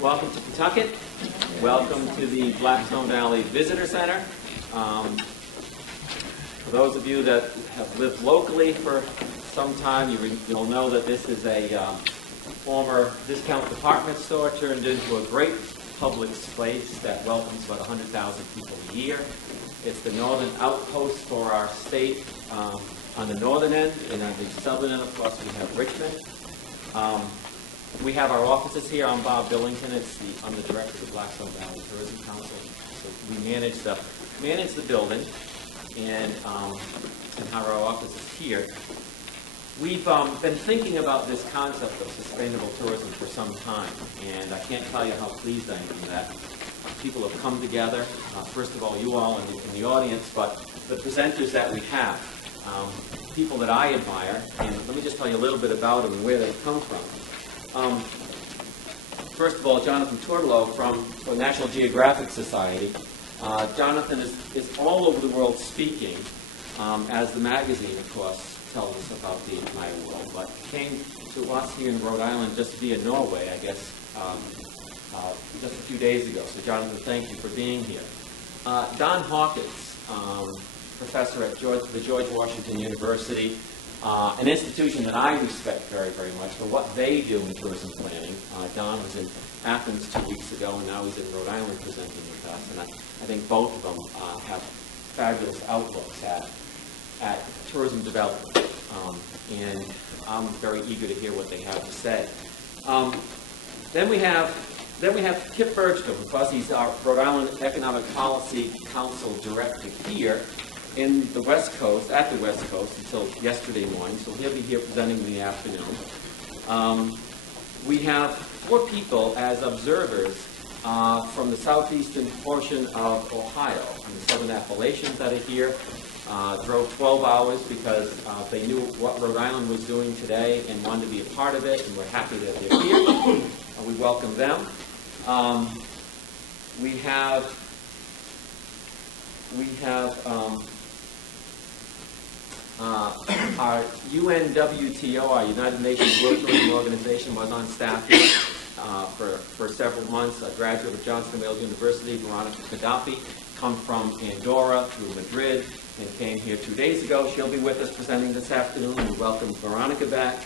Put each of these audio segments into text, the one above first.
Welcome to Pawtucket. Welcome to the Blackstone Valley Visitor Center. For those of you that have lived locally for some time, you'll know that this is a former discount department store turned into a great public space that welcomes about 100,000 people a year. It's the northern outpost for our state on the northern end, and on the southern end, of course, we have Richmond. We have our offices here. I'm Bob Billington. I'm the director of the Blackstone Valley Tourism Council. So we manage the building and have our offices here. We've been thinking about this concept of sustainable tourism for some time, and I can't tell you how pleased I am that people have come together. First of all, you all in the audience, but the presenters that we have, people that I admire, and let me just tell you a little bit about them and where they come from. First of all, Jonathan Turlow from the National Geographic Society. Jonathan is all over the world speaking, as the magazine, of course, tells us about the entire world, but came to us here in Rhode Island just via Norway, I guess, just a few days ago. So, Jonathan, thank you for being here. Don Hawkins, professor at the George Washington University, an institution that I respect very, very much for what they do in tourism planning. Don was in Athens 2 weeks ago, and now he's in Rhode Island presenting with us. And I think both of them have fabulous outlooks at tourism development. And I'm very eager to hear what they have to say. Then we have Kip Bergstrom, because he's our Rhode Island Economic Policy Council director here in the West Coast, at the West Coast until yesterday morning, so he'll be here presenting in the afternoon. We have 4 people as observers from the southeastern portion of Ohio, and the Southern Appalachians that are here. Drove 12 hours because they knew what Rhode Island was doing today and wanted to be a part of it, and we're happy that they're here. We welcome them. We have our UNWTO, our United Nations World Tourism Organization, was on staff here for several months. A graduate of Johnson Wales University, Veronica Gaddafi, come from Andorra through Madrid and came here 2 days ago. She'll be with us presenting this afternoon. We welcome Veronica back.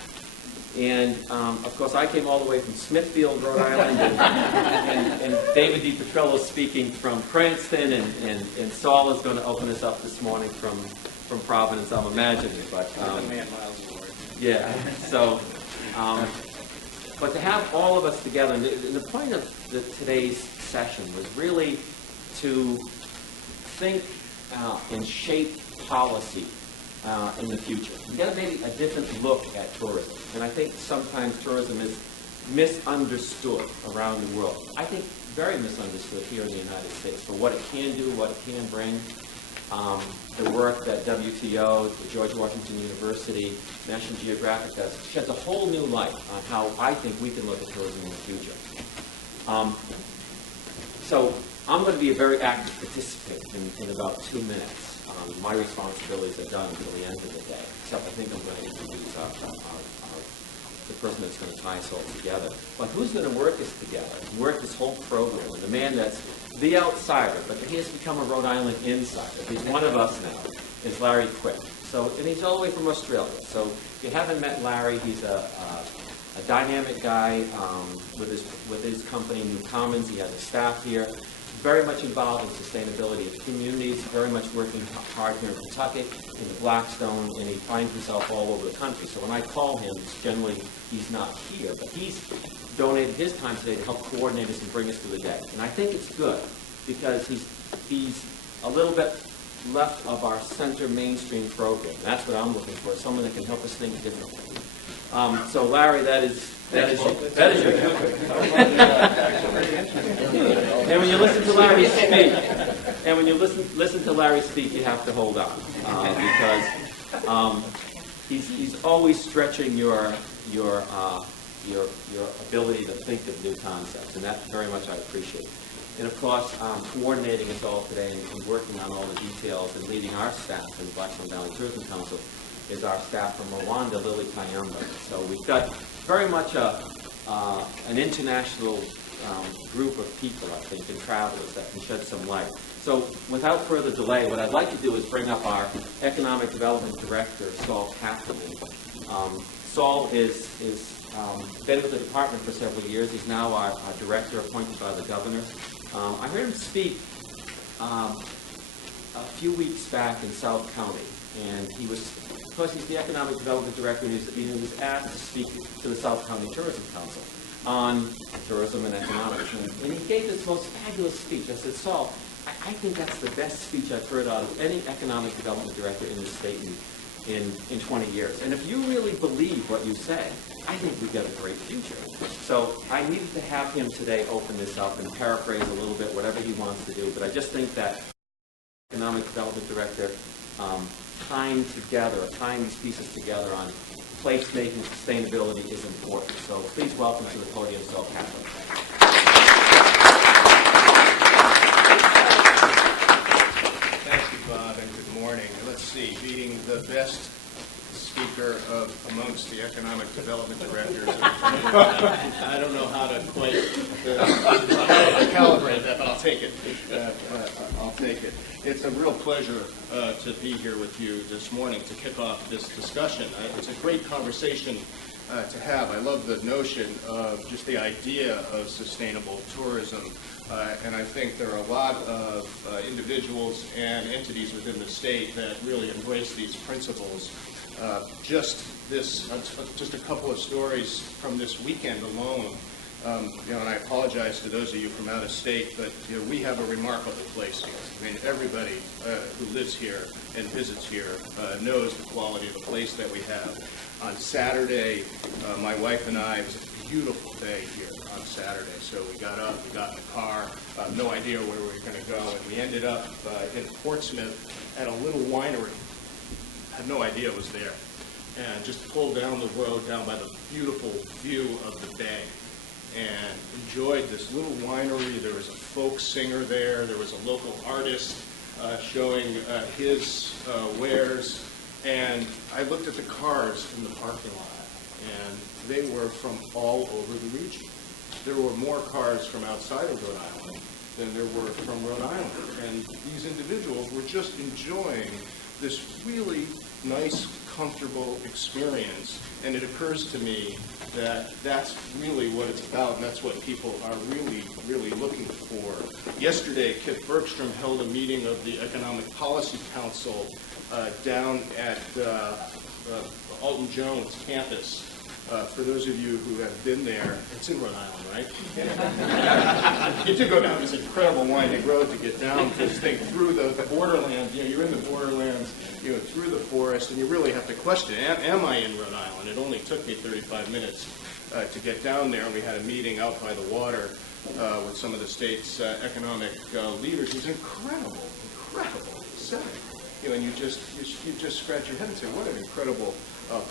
And, of course, I came all the way from Smithfield, Rhode Island, and David DiPetrillo speaking from Cranston, and Saul is going to open us up this morning from Providence, I'm imagining. But, yeah, so, but to have all of us together, and the point of today's session was really to think and shape policy in the future. We got maybe a different look at tourism, and I think sometimes tourism is misunderstood around the world. I think very misunderstood here in the United States for what it can do, what it can bring. The work that WTO, the George Washington University, National Geographic does sheds a whole new light on how I think we can look at tourism in the future. So I'm going to be a very active participant in about 2 minutes. My responsibilities are done until the end of the day, except I think I'm going to introduce the person that's going to tie us all together. But who's going to work us together, work this whole program? And the man that's the outsider, but he has become a Rhode Island insider. He's one of us now, is Larry Quick. And he's all the way from Australia. So if you haven't met Larry, he's a dynamic guy with his company, New Commons. He has a staff here. Very much involved in sustainability of communities, very much working hard here in Pawtucket, in the Blackstone, and he finds himself all over the country. So when I call him, it's generally he's not here, but he's donated his time today to help coordinate us and bring us through the day. And I think it's good because he's a little bit left of our center mainstream program. That's what I'm looking for, someone that can help us think differently. So Larry, that is your And when you listen to Larry speak, you have to hold on because he's always stretching your ability to think of new concepts, and that very much I appreciate. And of course, coordinating us all today and working on all the details and leading our staff in the Blackstone Valley Tourism Council is our staff from Rwanda, Lily Kayamba. So we've got very much an international group of people, I think, and travelers that can shed some light. So without further delay, what I'd like to do is bring up our Economic Development Director, Saul Kaplan. Saul is been with the department for several years. He's now our director appointed by the governor. I heard him speak a few weeks back in South County, and he was, of course, he's the Economic Development Director, and he was asked to speak to the South County Tourism Council on tourism and economics. And he gave this most fabulous speech. I said, Saul, I think that's the best speech I've heard out of any economic development director in this state in 20 years. And if you really believe what you say, I think we've got a great future. So I needed to have him today open this up and paraphrase a little bit, whatever he wants to do. But I just think that economic development director tying these pieces together on place-making sustainability is important. So please welcome to the podium Saul Kaplan. Thank you, Bob, and good morning. Let's see, being the best speaker amongst the economic development directors. I don't know how to quite calibrate that, but I'll take it. I'll take it. It's a real pleasure to be here with you this morning to kick off this discussion. It's a great conversation to have. I love the notion of just the idea of sustainable tourism. And I think there are a lot of individuals and entities within the state that really embrace these principles. Just a couple of stories from this weekend alone. And I apologize to those of you from out of state, but we have a remarkable place here. I mean, everybody who lives here and visits here knows the quality of the place that we have. On Saturday, my wife and I, it was a beautiful day here on Saturday, so we got up, we got in the car, no idea where we were going to go, and we ended up in Portsmouth at a little winery. Had no idea it was there, and just pulled down the road down by the beautiful view of the bay and enjoyed this little winery. There was a folk singer there. There was a local artist showing his wares, and I looked at the cars in the parking lot, and they were from all over the region. There were more cars from outside of Rhode Island than there were from Rhode Island, and these individuals were just enjoying this really nice, comfortable experience, and it occurs to me that that's really what it's about, and that's what people are really, really looking for. Yesterday, Kip Bergstrom held a meeting of the Economic Policy Council down at Alton Jones campus. For those of you who have been there, it's in Rhode Island, right? You do go down this incredible winding road to get down this thing through the borderlands. You're in the borderlands, through the forest, and you really have to question, am I in Rhode Island? It only took me 35 minutes to get down there, and we had a meeting out by the water with some of the state's economic leaders. It was incredible setting. And you just scratch your head and say, what an incredible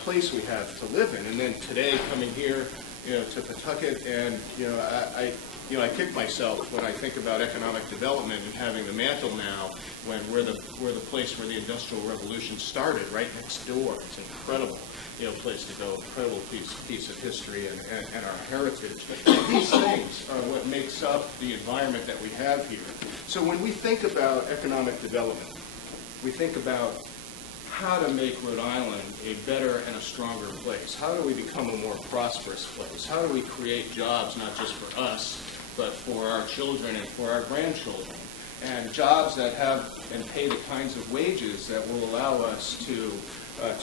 place we have to live in. And then today, coming here, to Pawtucket, and I kick myself when I think about economic development and having the mantle now, when we're the place where the Industrial Revolution started, right next door. It's an incredible, place to go, incredible piece of history and our heritage. These things are what makes up the environment that we have here. So when we think about economic development, we think about how to make Rhode Island a better and a stronger place. How do we become a more prosperous place? How do we create jobs not just for us, but for our children and for our grandchildren? And jobs that have and pay the kinds of wages that will allow us to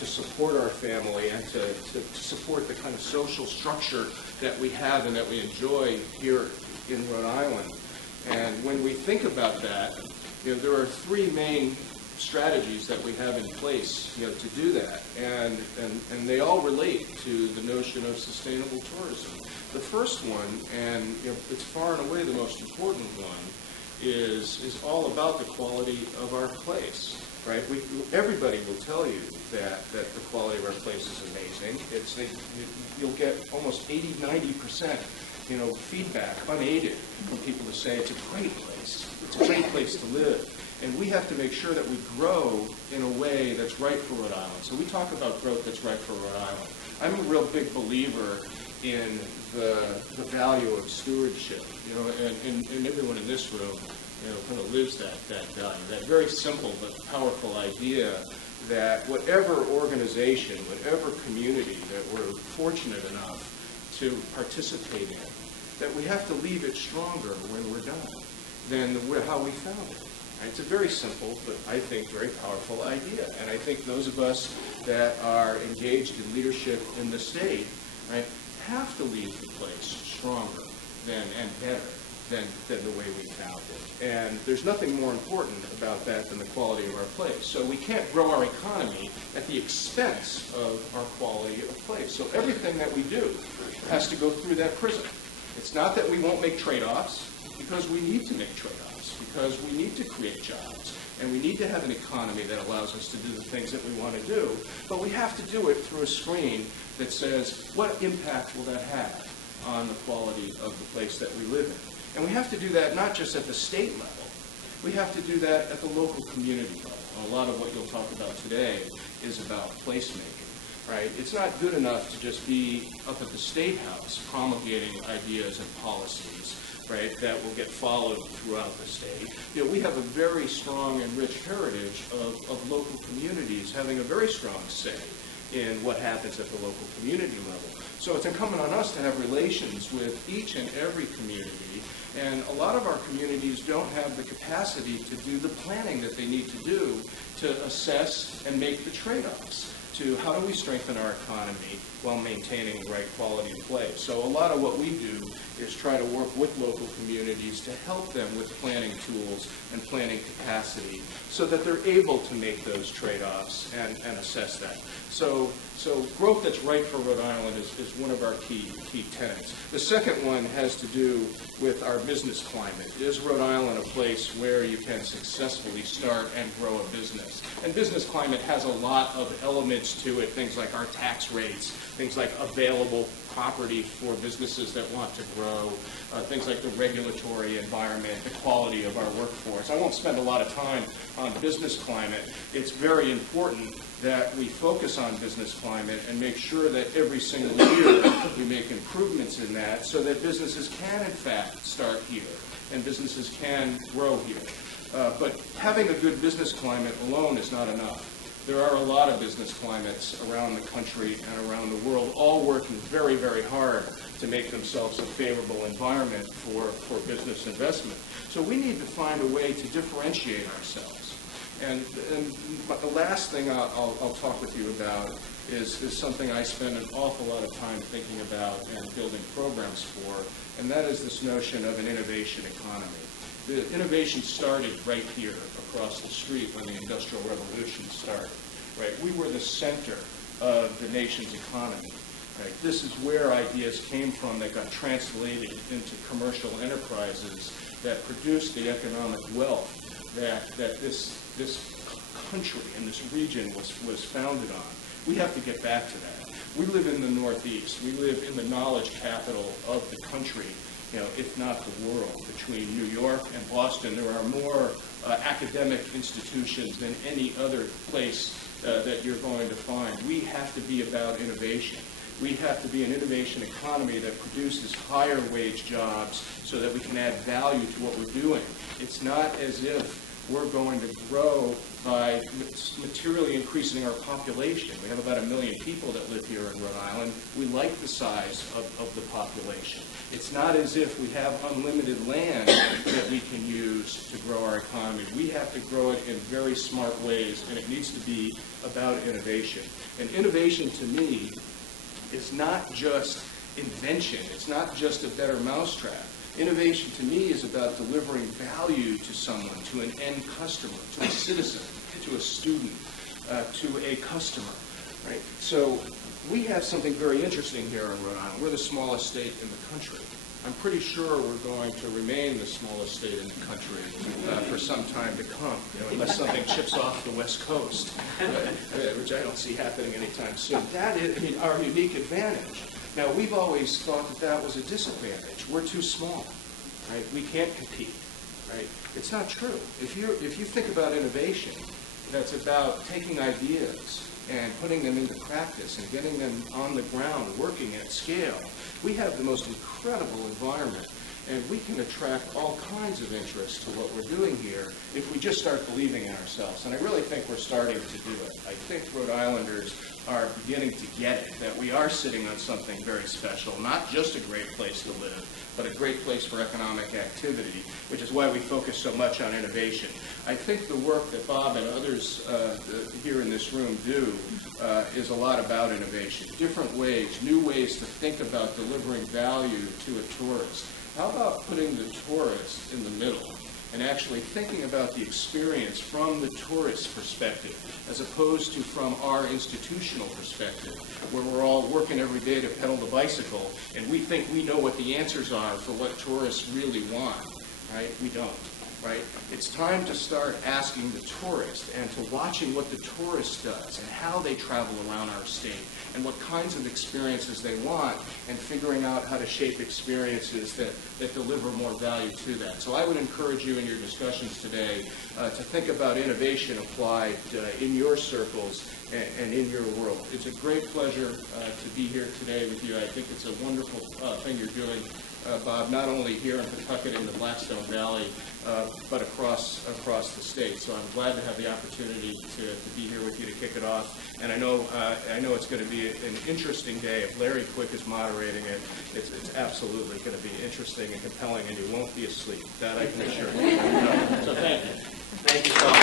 support our family and to support the kind of social structure that we have and that we enjoy here in Rhode Island. And when we think about that, there are three main strategies that we have in place, to do that, and they all relate to the notion of sustainable tourism. The first one, and it's far and away the most important one, is all about the quality of our place. Right? Everybody will tell you that the quality of our place is amazing. You'll get almost 80-90%, feedback, unaided, from people to say it's a great place. It's a great place to live. And we have to make sure that we grow in a way that's right for Rhode Island. So we talk about growth that's right for Rhode Island. I'm a real big believer in the value of stewardship, and everyone in this room, kind of lives that value, that very simple but powerful idea that whatever organization, whatever community that we're fortunate enough to participate in, that we have to leave it stronger when we're done than how we found it. It's a very simple, but I think very powerful idea. And I think those of us that are engaged in leadership in the state, right, have to leave the place stronger and better than the way we found it. And there's nothing more important about that than the quality of our place. So we can't grow our economy at the expense of our quality of place. So everything that we do has to go through that prism. It's not that we won't make trade-offs, because we need to make trade-offs, because we need to create jobs, and we need to have an economy that allows us to do the things that we want to do, but we have to do it through a screen that says, what impact will that have on the quality of the place that we live in? And we have to do that not just at the state level, we have to do that at the local community level. A lot of what you'll talk about today is about placemaking. Right? It's not good enough to just be up at the State House promulgating ideas and policies, right, that will get followed throughout the state. We have a very strong and rich heritage of local communities having a very strong say in what happens at the local community level. So it's incumbent on us to have relations with each and every community, and a lot of our communities don't have the capacity to do the planning that they need to do to assess and make the trade-offs to how do we strengthen our economy while maintaining the right quality of place. So a lot of what we do is try to work with local communities to help them with planning tools and planning capacity so that they're able to make those trade-offs and assess that. So growth that's right for Rhode Island is one of our key tenets. The second one has to do with our business climate. Is Rhode Island a place where you can successfully start and grow a business? And business climate has a lot of elements to it, things like our tax rates, things like available property for businesses that want to grow, things like the regulatory environment, the quality of our workforce. I won't spend a lot of time on business climate. It's very important that we focus on business climate and make sure that every single year we make improvements in that so that businesses can, in fact, start here and businesses can grow here. But having a good business climate alone is not enough. There are a lot of business climates around the country and around the world, all working very, very hard to make themselves a favorable environment for business investment. So we need to find a way to differentiate ourselves. And the last thing I'll talk with you about is something I spend an awful lot of time thinking about and building programs for, and that is this notion of an innovation economy. The innovation started right here across the street when the Industrial Revolution started. Right? We were the center of the nation's economy. Right? This is where ideas came from that got translated into commercial enterprises that produced the economic wealth that this country and this region was founded on. We have to get back to that. We live in the Northeast. We live in the knowledge capital of the country, if not the world. Between New York and Boston, there are more academic institutions than any other place that you're going to find. We have to be about innovation. We have to be an innovation economy that produces higher wage jobs so that we can add value to what we're doing. It's not as if we're going to grow by materially increasing our population. We have about 1 million people that live here in Rhode Island. We like the size of the population. It's not as if we have unlimited land that we can use to grow our economy. We have to grow it in very smart ways, and it needs to be about innovation. And innovation, to me, is not just invention. It's not just a better mousetrap. Innovation, to me, is about delivering value to someone, to an end customer, to a citizen, to a student, to a customer. Right? So we have something very interesting here in Rhode Island. We're the smallest state in the country. I'm pretty sure we're going to remain the smallest state in the country for some time to come, unless something chips off the West Coast, which I don't see happening anytime soon. That is our unique advantage. Now, we've always thought that was a disadvantage. We're too small, right? We can't compete, right? It's not true. If you think about innovation, that's about taking ideas and putting them into practice and getting them on the ground working at scale, we have the most incredible environment. And we can attract all kinds of interest to what we're doing here if we just start believing in ourselves. And I really think we're starting to do it. I think Rhode Islanders are beginning to get it, that we are sitting on something very special, not just a great place to live, but a great place for economic activity, which is why we focus so much on innovation. I think the work that Bob and others here in this room do is a lot about innovation, different ways, new ways to think about delivering value to a tourist. How about putting the tourist in the middle and actually thinking about the experience from the tourist's perspective as opposed to from our institutional perspective, where we're all working every day to pedal the bicycle and we think we know what the answers are for what tourists really want, right? We don't. Right? It's time to start asking the tourist and to watching what the tourist does and how they travel around our state and what kinds of experiences they want and figuring out how to shape experiences that deliver more value to that. So I would encourage you in your discussions today to think about innovation applied in your circles and in your world. It's a great pleasure to be here today with you. I think it's a wonderful thing you're doing, Bob, not only here in Pawtucket in the Blackstone Valley, but across the state. So I'm glad to have the opportunity to be here with you to kick it off. And I know it's going to be an interesting day. If Larry Quick is moderating it, it's absolutely going to be interesting and compelling, and you won't be asleep. That I can assure you. So thank you. Thank you, Saul.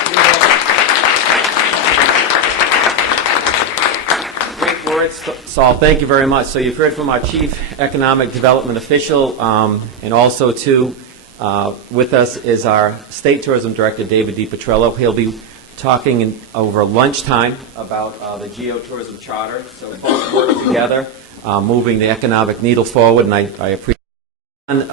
Great words, Saul. Thank you very much. So you've heard from our Chief Economic Development Official, and also, too, with us is our State Tourism Director, David DiPetrello. He'll be talking over lunchtime about the Geotourism Charter. So both work together, moving the economic needle forward, and I appreciate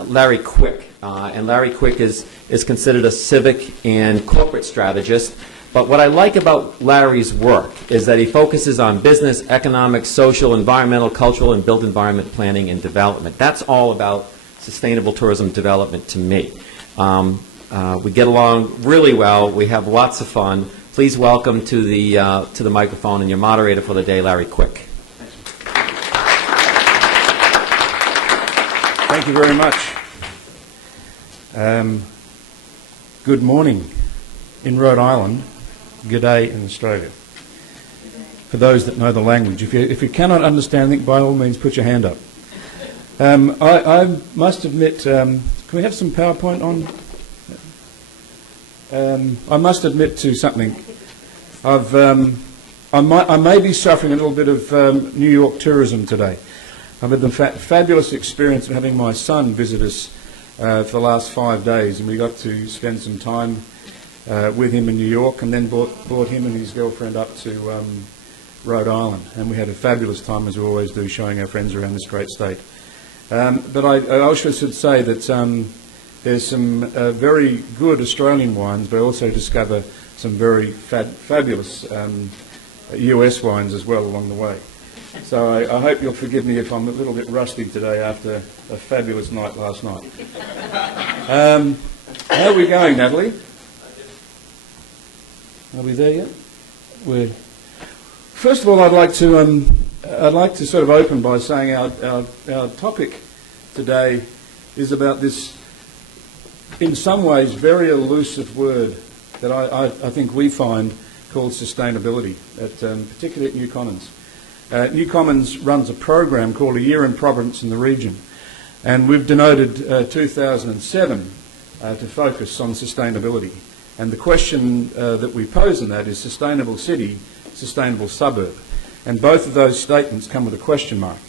Larry Quick. And Larry Quick is considered a civic and corporate strategist. But what I like about Larry's work is that he focuses on business, economic, social, environmental, cultural, and built environment planning and development. That's all about sustainable tourism development to me. We get along really well. We have lots of fun. Please welcome to the microphone and your moderator for the day, Larry Quick. Thank you very much. Good morning in Rhode Island. Good day in Australia. For those that know the language, if you cannot understand anything, by all means, put your hand up. I must admit, can we have some PowerPoint on? I must admit to something. I may be suffering a little bit of New York tourism today. I've had the fabulous experience of having my son visit us for the last 5 days, and we got to spend some time with him in New York, and then brought him and his girlfriend up to Rhode Island, and we had a fabulous time, as we always do, showing our friends around this great state. But I also should say that there's some very good Australian wines, but I also discover some very fabulous US wines as well along the way. So I hope you'll forgive me if I'm a little bit rusty today after a fabulous night last night. How are we going, Natalie? Are we there yet? First of all, I'd like to sort of open by saying our topic today is about this, in some ways, very elusive word that I think we find called sustainability, particularly at New Commons. New Commons runs a program called A Year in Providence in the Region, and we've denoted 2007 to focus on sustainability. And the question that we pose in that is sustainable city, sustainable suburb. And both of those statements come with a question mark.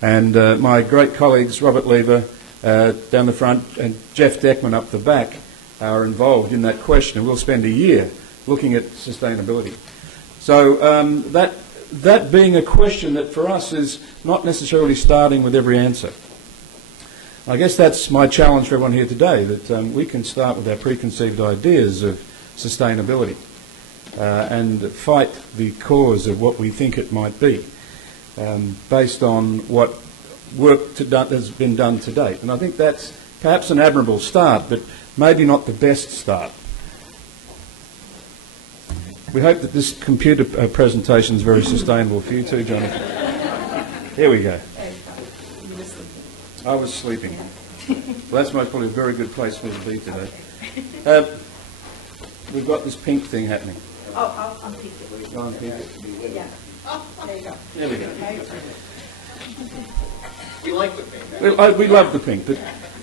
And my great colleagues, Robert Lever down the front and Jeff Deckman up the back, are involved in that question. And we'll spend a year looking at sustainability. So that being a question that for us is not necessarily starting with every answer. I guess that's my challenge for everyone here today, that we can start with our preconceived ideas of sustainability and fight the cause of what we think it might be based on what work has been done to date. And I think that's perhaps an admirable start, but maybe not the best start. We hope that this computer presentation is very sustainable for you too, Jonathan. Here we go. I was sleeping. Well, that's most probably a very good place for me to be today. We've got this pink thing happening. Oh, I'll unpick it. Go unpick it. Yeah. There you go. There we go. We like the pink. We love the pink. But,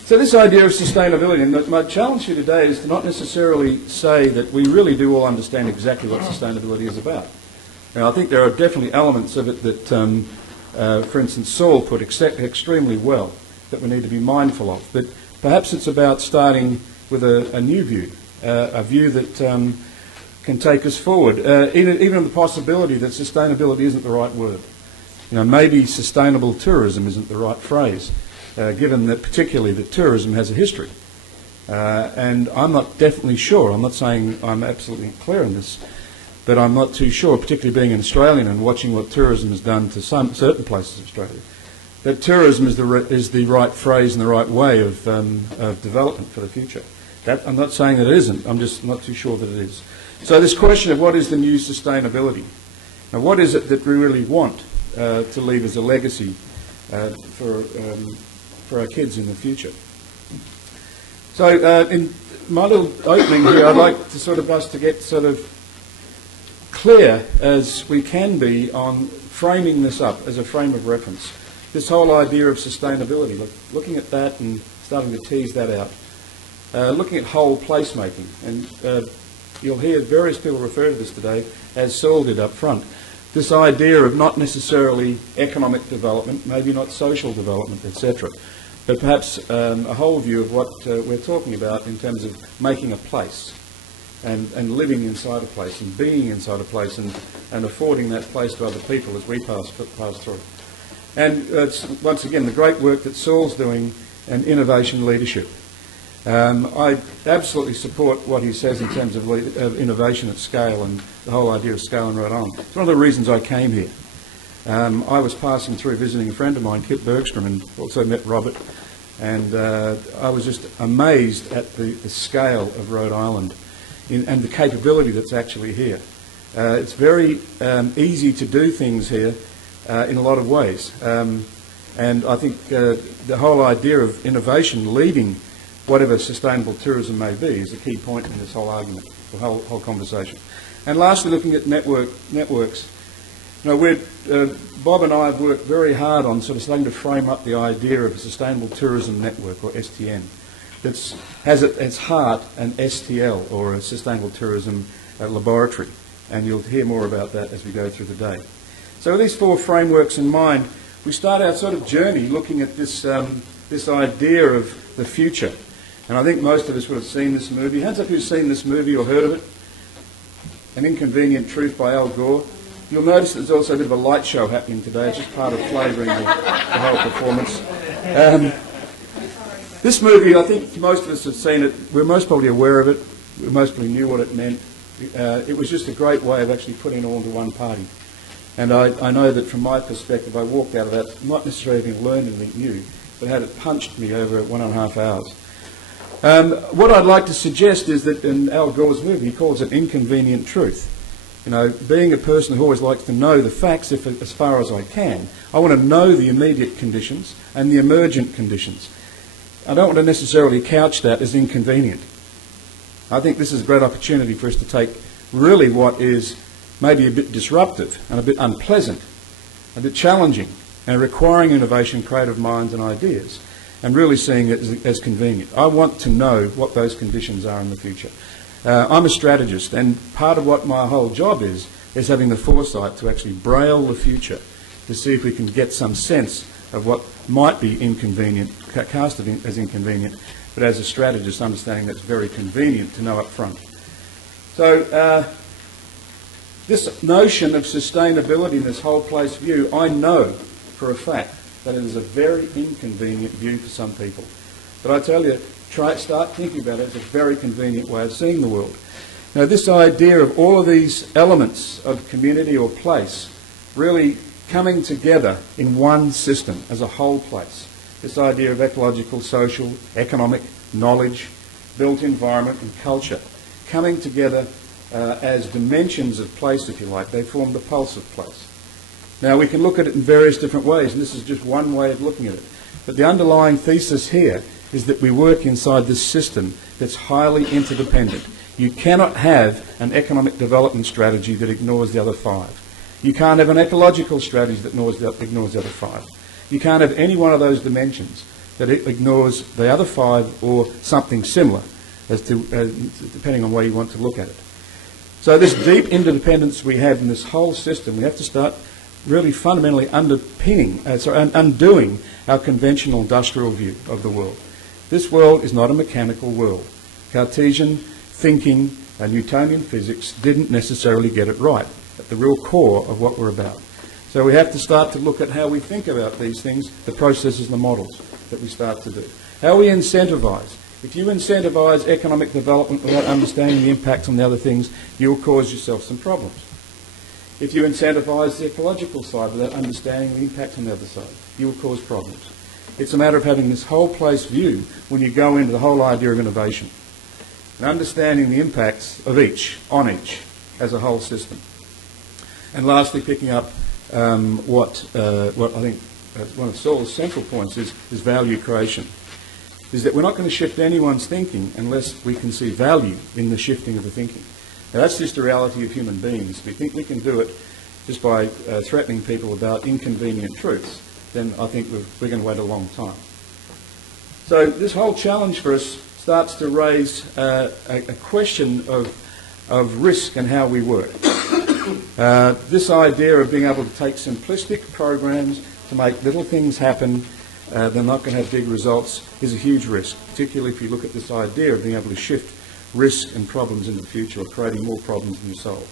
so this idea of sustainability, and my challenge here today is to not necessarily say that we really do all understand exactly what sustainability is about. Now, I think there are definitely elements of it that, for instance, Saul put extremely well that we need to be mindful of. But perhaps it's about starting with a new view, a view that can take us forward, even the possibility that sustainability isn't the right word. Maybe sustainable tourism isn't the right phrase, given that particularly that tourism has a history. And I'm not definitely sure, I'm not saying I'm absolutely clear on this, but I'm not too sure, particularly being an Australian and watching what tourism has done to certain places of Australia, that tourism is the right phrase and the right way of development for the future. I'm not saying that it isn't, I'm just not too sure that it is. So this question of what is the new sustainability? Now, what is it that we really want to leave as a legacy for our kids in the future? So in my little opening here, I'd like to us to get clear as we can be on framing this up as a frame of reference. This whole idea of sustainability, looking at that and starting to tease that out. Looking at whole placemaking, and you'll hear various people refer to this today, as Saul did up front. This idea of not necessarily economic development, maybe not social development, etc., but perhaps a whole view of what we're talking about in terms of making a place and living inside a place and being inside a place and affording that place to other people as we pass through. And once again, the great work that Saul's doing in innovation leadership. I absolutely support what he says in terms of innovation at scale and the whole idea of scale in Rhode Island. It's one of the reasons I came here. I was passing through visiting a friend of mine, Kip Bergstrom, and also met Robert, and I was just amazed at the scale of Rhode Island and the capability that's actually here. It's very easy to do things here in a lot of ways, and I think the whole idea of innovation leading whatever sustainable tourism may be is a key point in this whole argument, the whole conversation. And lastly, looking at networks. Bob and I have worked very hard on starting to frame up the idea of a sustainable tourism network, or STN, that has at its heart an STL, or a sustainable tourism laboratory. And you'll hear more about that as we go through the day. So with these four frameworks in mind, we start our journey looking at this idea of the future. And I think most of us would have seen this movie. Hands up who's seen this movie or heard of it. An Inconvenient Truth by Al Gore. You'll notice there's also a bit of a light show happening today. It's just part of flavouring the whole performance. This movie, I think most of us have seen it. We're most probably aware of it. We most probably knew what it meant. It was just a great way of actually putting it all into one party. And I know that from my perspective, I walked out of that not necessarily having learned anything new, but had it punched me over 1.5 hours. What I'd like to suggest is that in Al Gore's movie, he calls it inconvenient truth. Being a person who always likes to know the facts as far as I can, I want to know the immediate conditions and the emergent conditions. I don't want to necessarily couch that as inconvenient. I think this is a great opportunity for us to take really what is maybe a bit disruptive and a bit unpleasant, a bit challenging, and requiring innovation, creative minds and ideas, and really seeing it as convenient. I want to know what those conditions are in the future. I'm a strategist, and part of what my whole job is having the foresight to actually braille the future to see if we can get some sense of what might be inconvenient, cast as inconvenient, but as a strategist understanding that's very convenient to know up front. So this notion of sustainability in this whole place view, I know for a fact that it is a very inconvenient view for some people. But I tell you, start thinking about it as a very convenient way of seeing the world. Now, this idea of all of these elements of community or place really coming together in one system as a whole place. This idea of ecological, social, economic, knowledge, built environment and culture coming together as dimensions of place, if you like. They form the pulse of place. Now, we can look at it in various different ways, and this is just one way of looking at it. But the underlying thesis here is that we work inside this system that's highly interdependent. You cannot have an economic development strategy that ignores the other five. You can't have an ecological strategy that ignores the other five. You can't have any one of those dimensions that ignores the other five or something similar, as to depending on where you want to look at it. So this deep interdependence we have in this whole system, we have to start really fundamentally undoing our conventional industrial view of the world. This world is not a mechanical world. Cartesian thinking and Newtonian physics didn't necessarily get it right at the real core of what we're about. So we have to start to look at how we think about these things, the processes and the models that we start to do. How we incentivise. If you incentivise economic development without understanding the impacts on the other things, you'll cause yourself some problems. If you incentivise the ecological side without understanding the impact on the other side, you will cause problems. It's a matter of having this whole place view when you go into the whole idea of innovation and understanding the impacts of each, on each, as a whole system. And lastly, picking up what I think one of Saul's central points is value creation, is that we're not going to shift anyone's thinking unless we can see value in the shifting of the thinking. Now, that's just the reality of human beings. If we think we can do it just by threatening people about inconvenient truths, then I think we're going to wait a long time. So this whole challenge for us starts to raise a question of risk and how we work. This idea of being able to take simplistic programs to make little things happen, they're not going to have big results, is a huge risk, particularly if you look at this idea of being able to shift risk and problems into the future or creating more problems than you solve.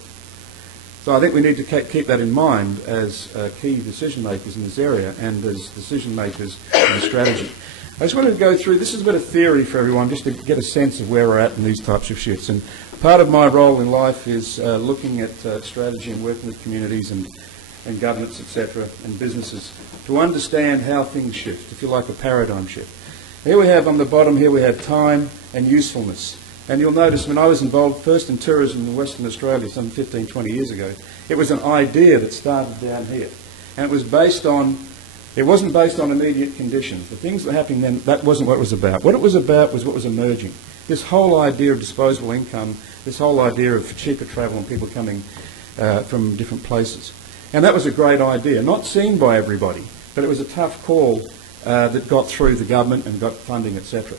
So I think we need to keep that in mind as key decision makers in this area and as decision makers in the strategy. I just wanted to go through, this is a bit of theory for everyone, just to get a sense of where we're at in these types of shifts. And part of my role in life is looking at strategy and working with communities and governments, etc., and businesses to understand how things shift, if you like, a paradigm shift. Here we have, on the bottom here, we have time and usefulness. And you'll notice when I was involved first in tourism in Western Australia some 15, 20 years ago, it was an idea that started down here. And it was it wasn't based on immediate conditions. The things that were happening then, that wasn't what it was about. What it was about was what was emerging. This whole idea of disposable income, this whole idea of cheaper travel and people coming from different places. And that was a great idea, not seen by everybody, but it was a tough call that got through the government and got funding, etc.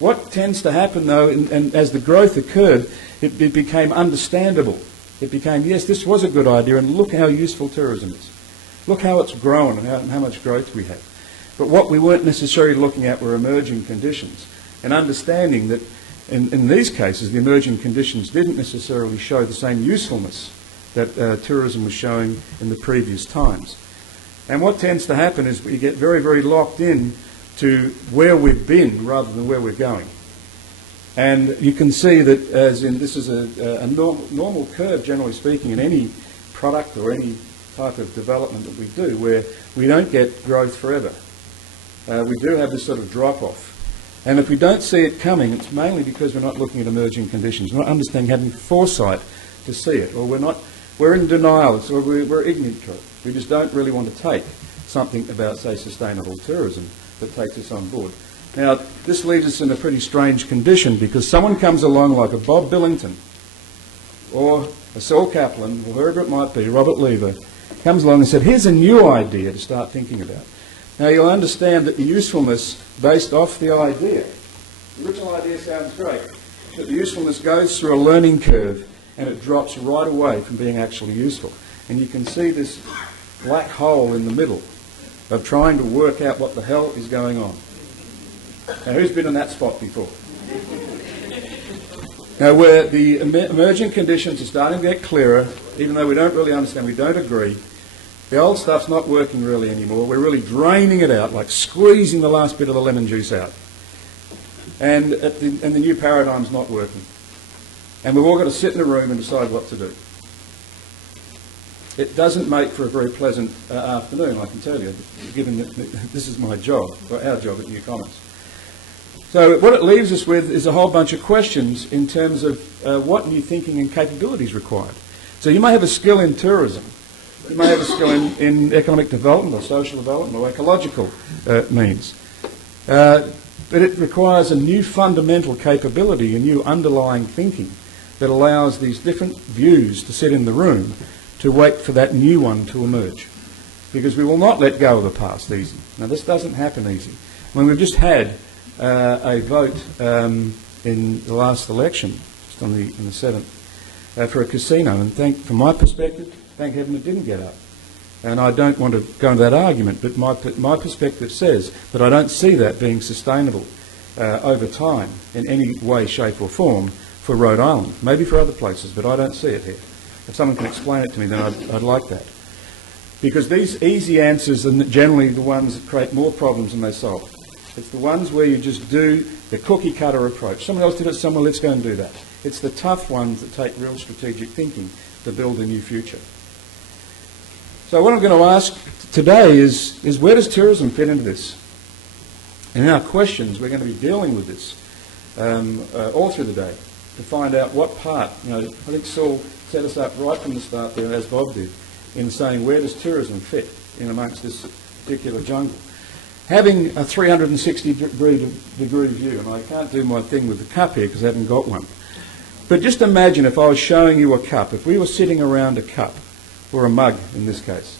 What tends to happen, though, and as the growth occurred, it became understandable. It became, yes, this was a good idea, and look how useful tourism is. Look how it's grown and how much growth we have. But what we weren't necessarily looking at were emerging conditions, and understanding that in these cases, the emerging conditions didn't necessarily show the same usefulness that tourism was showing in the previous times. And what tends to happen is we get very, very locked in to where we've been rather than where we're going. And you can see that this is a normal curve, generally speaking, in any product or any type of development that we do, where we don't get growth forever. We do have this sort of drop-off. And if we don't see it coming, it's mainly because we're not looking at emerging conditions. We're not understanding, having foresight to see it, or we're in denial, or we're ignorant to it. We just don't really want to take something about, say, sustainable tourism that takes us on board. Now, this leaves us in a pretty strange condition, because someone comes along like a Bob Billington or a Saul Kaplan, or whoever it might be, Robert Lever, comes along and said, here's a new idea to start thinking about. Now, you'll understand that the usefulness based off the idea, the original idea sounds great, but the usefulness goes through a learning curve and it drops right away from being actually useful. And you can see this black hole in the middle of trying to work out what the hell is going on. Now, who's been in that spot before? Now, where the emerging conditions are starting to get clearer, even though we don't really understand, we don't agree, the old stuff's not working really anymore. We're really draining it out, like squeezing the last bit of the lemon juice out. And the new paradigm's not working. And we've all got to sit in a room and decide what to do. It doesn't make for a very pleasant afternoon, I can tell you, given that this is my job, or our job at New Commons. So what it leaves us with is a whole bunch of questions in terms of what new thinking and capability is required. So you may have a skill in tourism, you may have a skill in economic development or social development or ecological means. But it requires a new fundamental capability, a new underlying thinking that allows these different views to sit in the room to wait for that new one to emerge. Because we will not let go of the past easy. Now, this doesn't happen easy. When we've just had a vote in the last election, just on the 7th, for a casino, and from my perspective, thank heaven it didn't get up. And I don't want to go into that argument, but my perspective says that I don't see that being sustainable over time in any way, shape or form for Rhode Island. Maybe for other places, but I don't see it here. If someone can explain it to me, then I'd like that. Because these easy answers are generally the ones that create more problems than they solve. It's the ones where you just do the cookie-cutter approach. Someone else did it somewhere, let's go and do that. It's the tough ones that take real strategic thinking to build a new future. So what I'm going to ask today is where does tourism fit into this? And in our questions, we're going to be dealing with this all through the day to find out what part. I think Saul set us up right from the start there, as Bob did, in saying where does tourism fit in amongst this particular jungle. Having a 360-degree view, and I can't do my thing with the cup here because I haven't got one, but just imagine if I was showing you a cup, if we were sitting around a cup, or a mug in this case,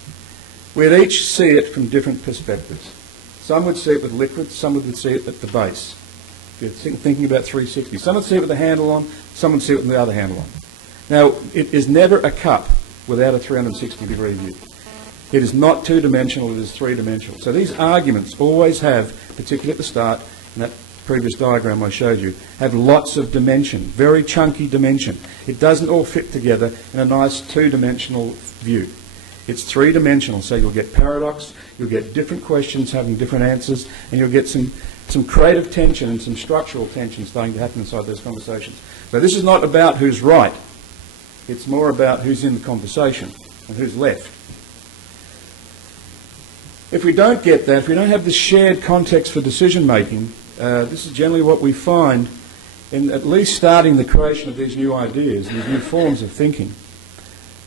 we'd each see it from different perspectives. Some would see it with liquid, some would see it at the base. If you're thinking about 360. Some would see it with the handle on, some would see it with the other handle on. Now, it is never a cup without a 360-degree view. It is not two-dimensional, it is three-dimensional. So these arguments always have, particularly at the start, in that previous diagram I showed you, have lots of dimension, very chunky dimension. It doesn't all fit together in a nice two-dimensional view. It's three-dimensional, so you'll get paradox, you'll get different questions having different answers, and you'll get some creative tension and some structural tension starting to happen inside those conversations. So this is not about who's right. It's more about who's in the conversation and who's left. If we don't get that, if we don't have this shared context for decision-making, this is generally what we find in at least starting the creation of these new ideas, these new forms of thinking.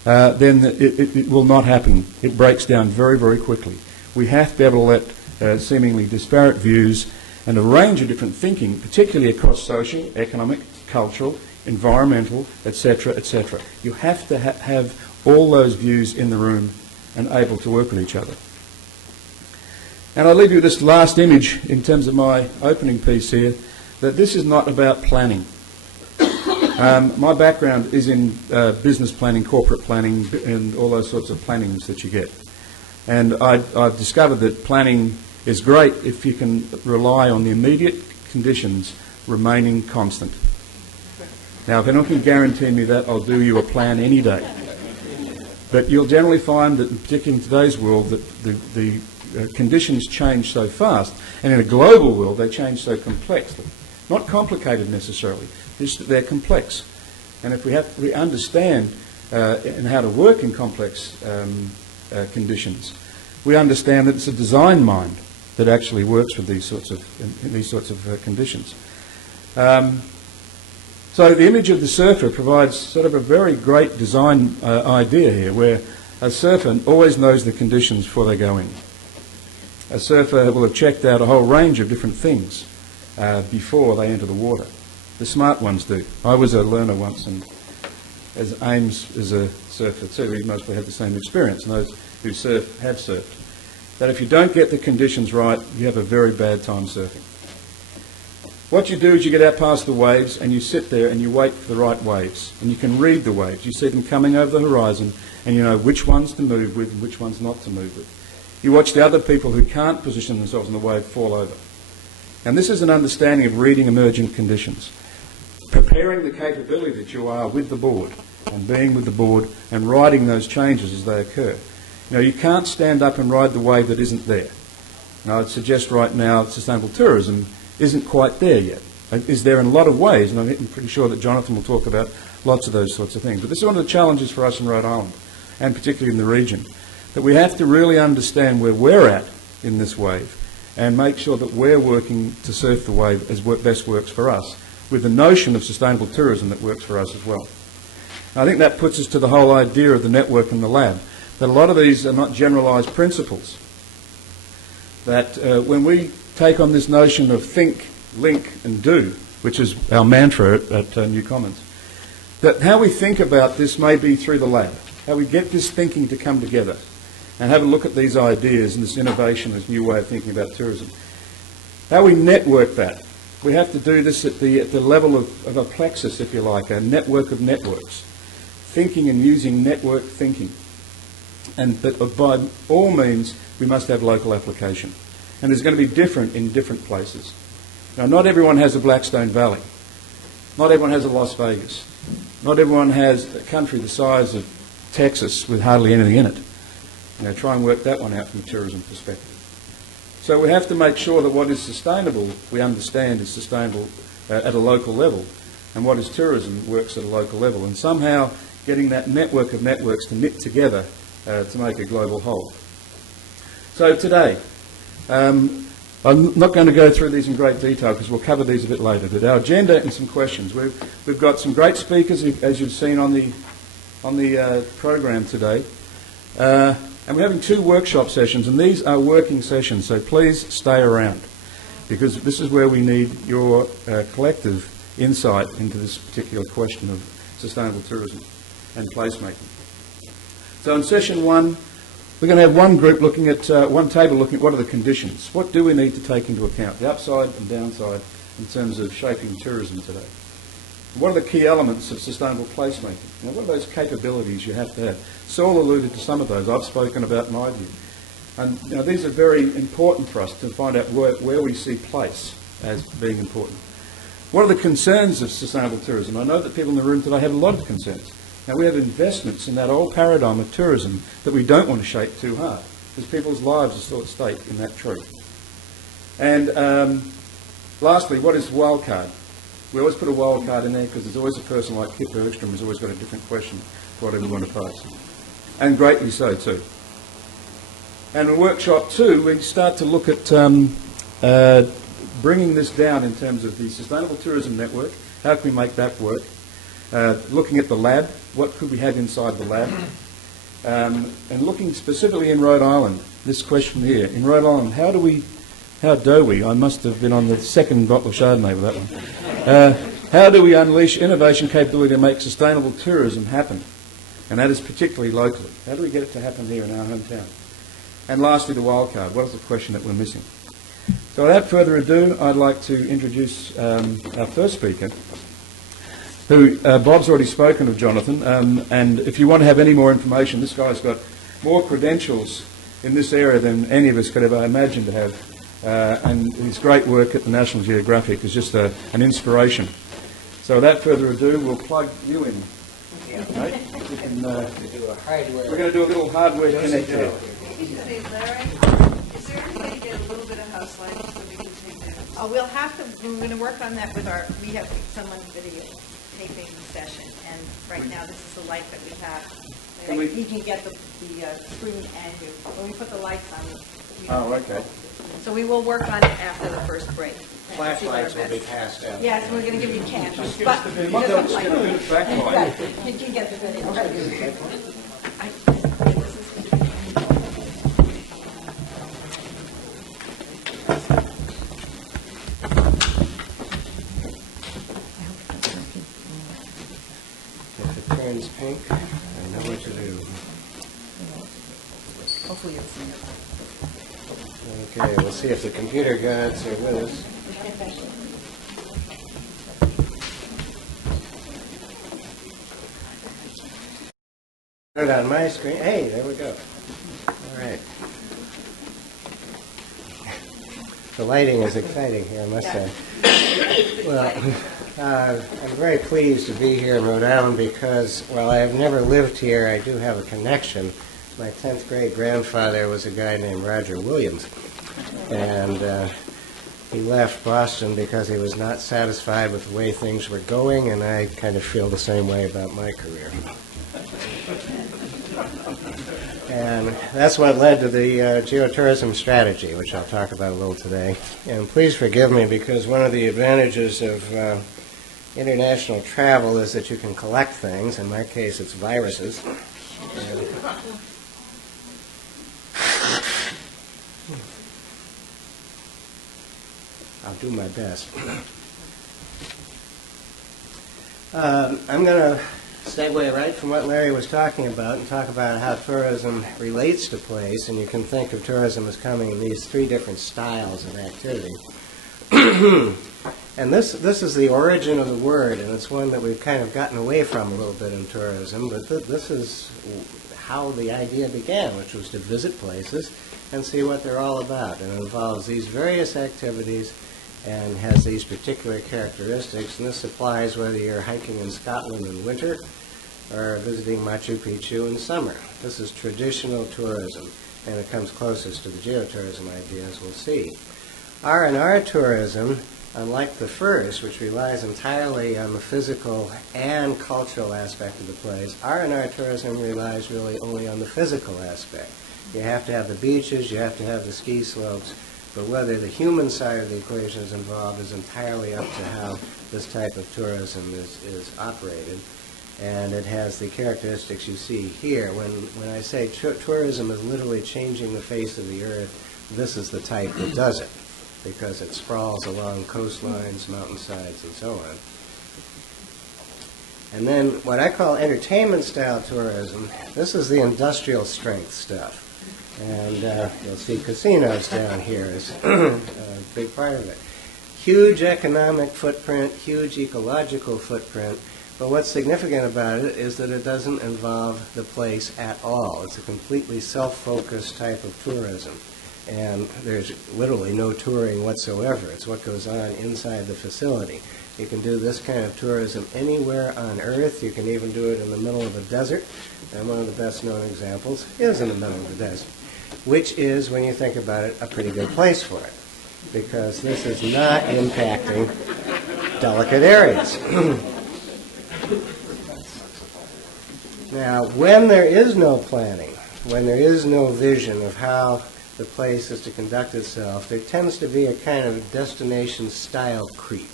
Then it will not happen. It breaks down very, very quickly. We have to be able to let seemingly disparate views and a range of different thinking, particularly across social, economic, cultural, environmental, etc., etc. You have to have all those views in the room and able to work with each other. And I'll leave you with this last image in terms of my opening piece here, that this is not about planning. My background is in business planning, corporate planning, and all those sorts of plannings that you get. And I've discovered that planning is great if you can rely on the immediate conditions remaining constant. Now, if anyone can guarantee me that, I'll do you a plan any day. But you'll generally find that, particularly in today's world, that the conditions change so fast, and in a global world they change so complexly. Not complicated necessarily, just that they're complex. And if we understand and how to work in complex conditions, we understand that it's a design mind that actually works with these sorts of conditions. So the image of the surfer provides sort of a very great design idea here, where a surfer always knows the conditions before they go in. A surfer will have checked out a whole range of different things before they enter the water. The smart ones do. I was a learner once, and as Ames is a surfer too, we mostly have the same experience, and those who surf have surfed. That if you don't get the conditions right, you have a very bad time surfing. What you do is you get out past the waves and you sit there and you wait for the right waves. And you can read the waves. You see them coming over the horizon and you know which ones to move with and which ones not to move with. You watch the other people who can't position themselves in the wave fall over. And this is an understanding of reading emergent conditions. Preparing the capability that you are with the board and being with the board and riding those changes as they occur. You know, you can't stand up and ride the wave that isn't there. And I would suggest right now sustainable tourism isn't quite there yet. It is there in a lot of ways, and I'm pretty sure that Jonathan will talk about lots of those sorts of things. But this is one of the challenges for us in Rhode Island, and particularly in the region, that we have to really understand where we're at in this wave and make sure that we're working to surf the wave as best works for us, with the notion of sustainable tourism that works for us as well. I think that puts us to the whole idea of the network and the lab, that a lot of these are not generalised principles, that when we take on this notion of think, link and do, which is our mantra at New Commons, that how we think about this may be through the lab, how we get this thinking to come together and have a look at these ideas and this innovation, this new way of thinking about tourism. How we network that. We have to do this at the level of a plexus, if you like, a network of networks. Thinking and using network thinking. But by all means, we must have local application. And it's going to be different in different places. Now, not everyone has a Blackstone Valley. Not everyone has a Las Vegas. Not everyone has a country the size of Texas with hardly anything in it. Try and work that one out from a tourism perspective. So we have to make sure that what is sustainable, we understand is sustainable at a local level, and what is tourism works at a local level, and somehow getting that network of networks to knit together to make a global whole. So today, I'm not going to go through these in great detail because we'll cover these a bit later, but our agenda and some questions. We've got some great speakers, as you've seen on the program today. And we're having 2 workshop sessions, and these are working sessions, so please stay around, because this is where we need your collective insight into this particular question of sustainable tourism and placemaking. So in session 1, we're going to have one group looking at, one table looking at what are the conditions. What do we need to take into account, the upside and downside, in terms of shaping tourism today? What are the key elements of sustainable placemaking? What are those capabilities you have to have? Saul alluded to some of those. I've spoken about my view. And these are very important for us to find out where we see place as being important. What are the concerns of sustainable tourism? I know that people in the room today have a lot of concerns. Now, we have investments in that old paradigm of tourism that we don't want to shape too hard, because people's lives are still at stake in that truth. And lastly, what is the wild card? We always put a wild card in there because there's always a person like Kip Bergstrom who's always got a different question for whatever we want to pose. And greatly so too. And in workshop 2, we start to look at bringing this down in terms of the Sustainable Tourism Network. How can we make that work? Looking at the lab, what could we have inside the lab? And looking specifically in Rhode Island, this question here. In Rhode Island, how do we, I must have been on the second bottle of Chardonnay with that one. How do we unleash innovation capability to make sustainable tourism happen? And that is particularly locally. How do we get it to happen here in our hometown? And lastly, the wild card. What is the question that we're missing? So without further ado, I'd like to introduce our first speaker, who Bob's already spoken of, Jonathan. And if you want to have any more information, this guy's got more credentials in this area than any of us could ever imagine to have. And his great work at the National Geographic is just an inspiration. So without further ado, we'll plug you in. Right? We can, we're going to do a little hardware connect here. Hey, Larry, is there any way to get a little bit of house lighting so we can take that? Oh, we'll have to, we're going to work on that with we have someone videotaping the session, and right now this is the light that we have. He can get the screen and you. When we put the lights on, Oh, okay. so we will work on it after the first break. Flashlights will be passed out. Yes, we're going to give you candles. Just give us the video. Just get a bit of backlight. Exactly. You can get the video. If it turns pink, I know what to do. Hopefully you'll see it. Okay, we'll see if the computer gods are with us. Put it on my screen. Hey, there we go. All right. The lighting is exciting here, I must say. Well, I'm very pleased to be here in Rhode Island because while I have never lived here, I do have a connection. My 10th grade grandfather was a guy named Roger Williams, and he left Boston because he was not satisfied with the way things were going, and I kind of feel the same way about my career. And that's what led to the geotourism strategy, which I'll talk about a little today. And please forgive me, because one of the advantages of international travel is that you can collect things. In my case, it's viruses. And I'll do my best. I'm going to segue right from what Larry was talking about and talk about how tourism relates to place. And you can think of tourism as coming in these three different styles of activity. And this is the origin of the word, and it's one that we've kind of gotten away from a little bit in tourism, but this is how the idea began, which was to visit places and see what they're all about. And it involves these various activities and has these particular characteristics, and this applies whether you're hiking in Scotland in winter or visiting Machu Picchu in summer. This is traditional tourism, and it comes closest to the geotourism idea, as we'll see. R&R tourism, unlike the first, which relies entirely on the physical and cultural aspect of the place, R&R tourism relies really only on the physical aspect. You have to have the beaches, you have to have the ski slopes, but whether the human side of the equation is involved is entirely up to how this type of tourism is operated. And it has the characteristics you see here. When I say tourism is literally changing the face of the earth, this is the type that does it, because it sprawls along coastlines, mountainsides, and so on. And then what I call entertainment-style tourism, this is the industrial strength stuff. And you'll see casinos down here is a big part of it. Huge economic footprint, huge ecological footprint, but what's significant about it is that it doesn't involve the place at all. It's a completely self-focused type of tourism. And there's literally no touring whatsoever. It's what goes on inside the facility. You can do this kind of tourism anywhere on Earth. You can even do it in the middle of a desert. And one of the best known examples is in the middle of the desert, which is, when you think about it, a pretty good place for it, because this is not impacting delicate areas. Now, when there is no planning, when there is no vision of how the place is to conduct itself, there tends to be a kind of destination style creep.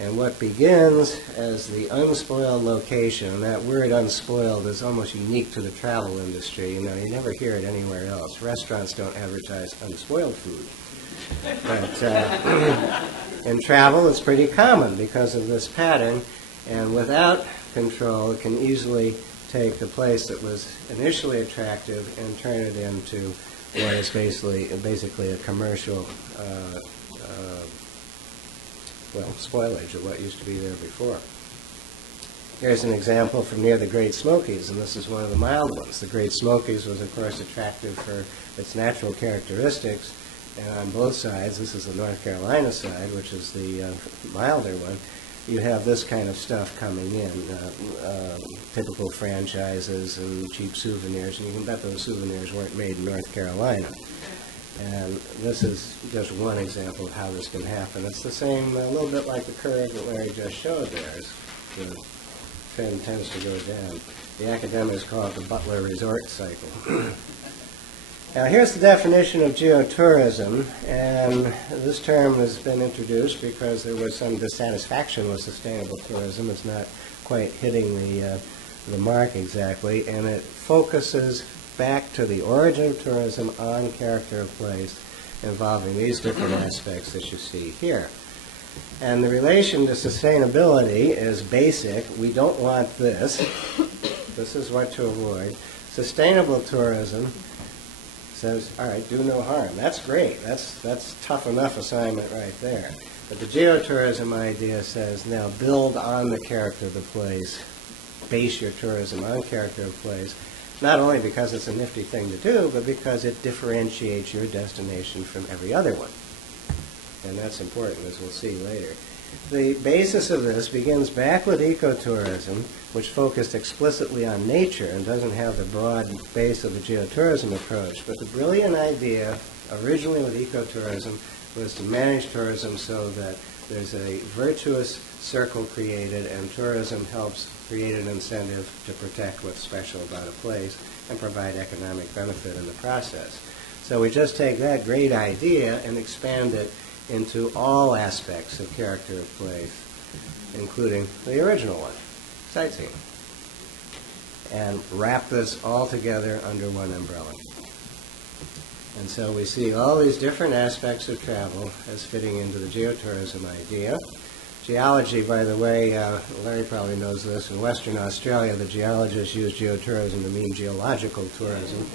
And what begins as the unspoiled location, and that word unspoiled is almost unique to the travel industry. You know, you never hear it anywhere else. Restaurants don't advertise unspoiled food. But in travel, it's pretty common because of this pattern. And without control, it can easily take the place that was initially attractive and turn it into what is basically a commercial spoilage of what used to be there before. Here's an example from near the Great Smokies, and this is one of the mild ones. The Great Smokies was, of course, attractive for its natural characteristics, and on both sides, this is the North Carolina side, which is the milder one, you have this kind of stuff coming in, typical franchises and cheap souvenirs, and you can bet those souvenirs weren't made in North Carolina. And this is just one example of how this can happen. It's the same, a little bit like the curve that Larry just showed there. The trend tends to go down. The academics call it the Butler Resort cycle. Now here's the definition of geotourism, and this term has been introduced because there was some dissatisfaction with sustainable tourism. It's not quite hitting the mark exactly, and it focuses back to the origin of tourism on character of place, involving these different aspects that you see here. And the relation to sustainability is basic. We don't want this. This is what to avoid. Sustainable tourism says, all right, do no harm. That's great. That's tough enough assignment right there. But the geotourism idea says, now build on the character of the place, base your tourism on character of place, not only because it's a nifty thing to do, but because it differentiates your destination from every other one. And that's important, as we'll see later. The basis of this begins back with ecotourism, which focused explicitly on nature and doesn't have the broad base of the geotourism approach. But the brilliant idea, originally with ecotourism, was to manage tourism so that there's a virtuous circle created and tourism helps create an incentive to protect what's special about a place, and provide economic benefit in the process. So we just take that great idea and expand it into all aspects of character of place, including the original one, sightseeing, and wrap this all together under one umbrella. And so we see all these different aspects of travel as fitting into the geotourism idea. Geology, by the way, Larry probably knows this, in Western Australia the geologists use geotourism to mean geological tourism,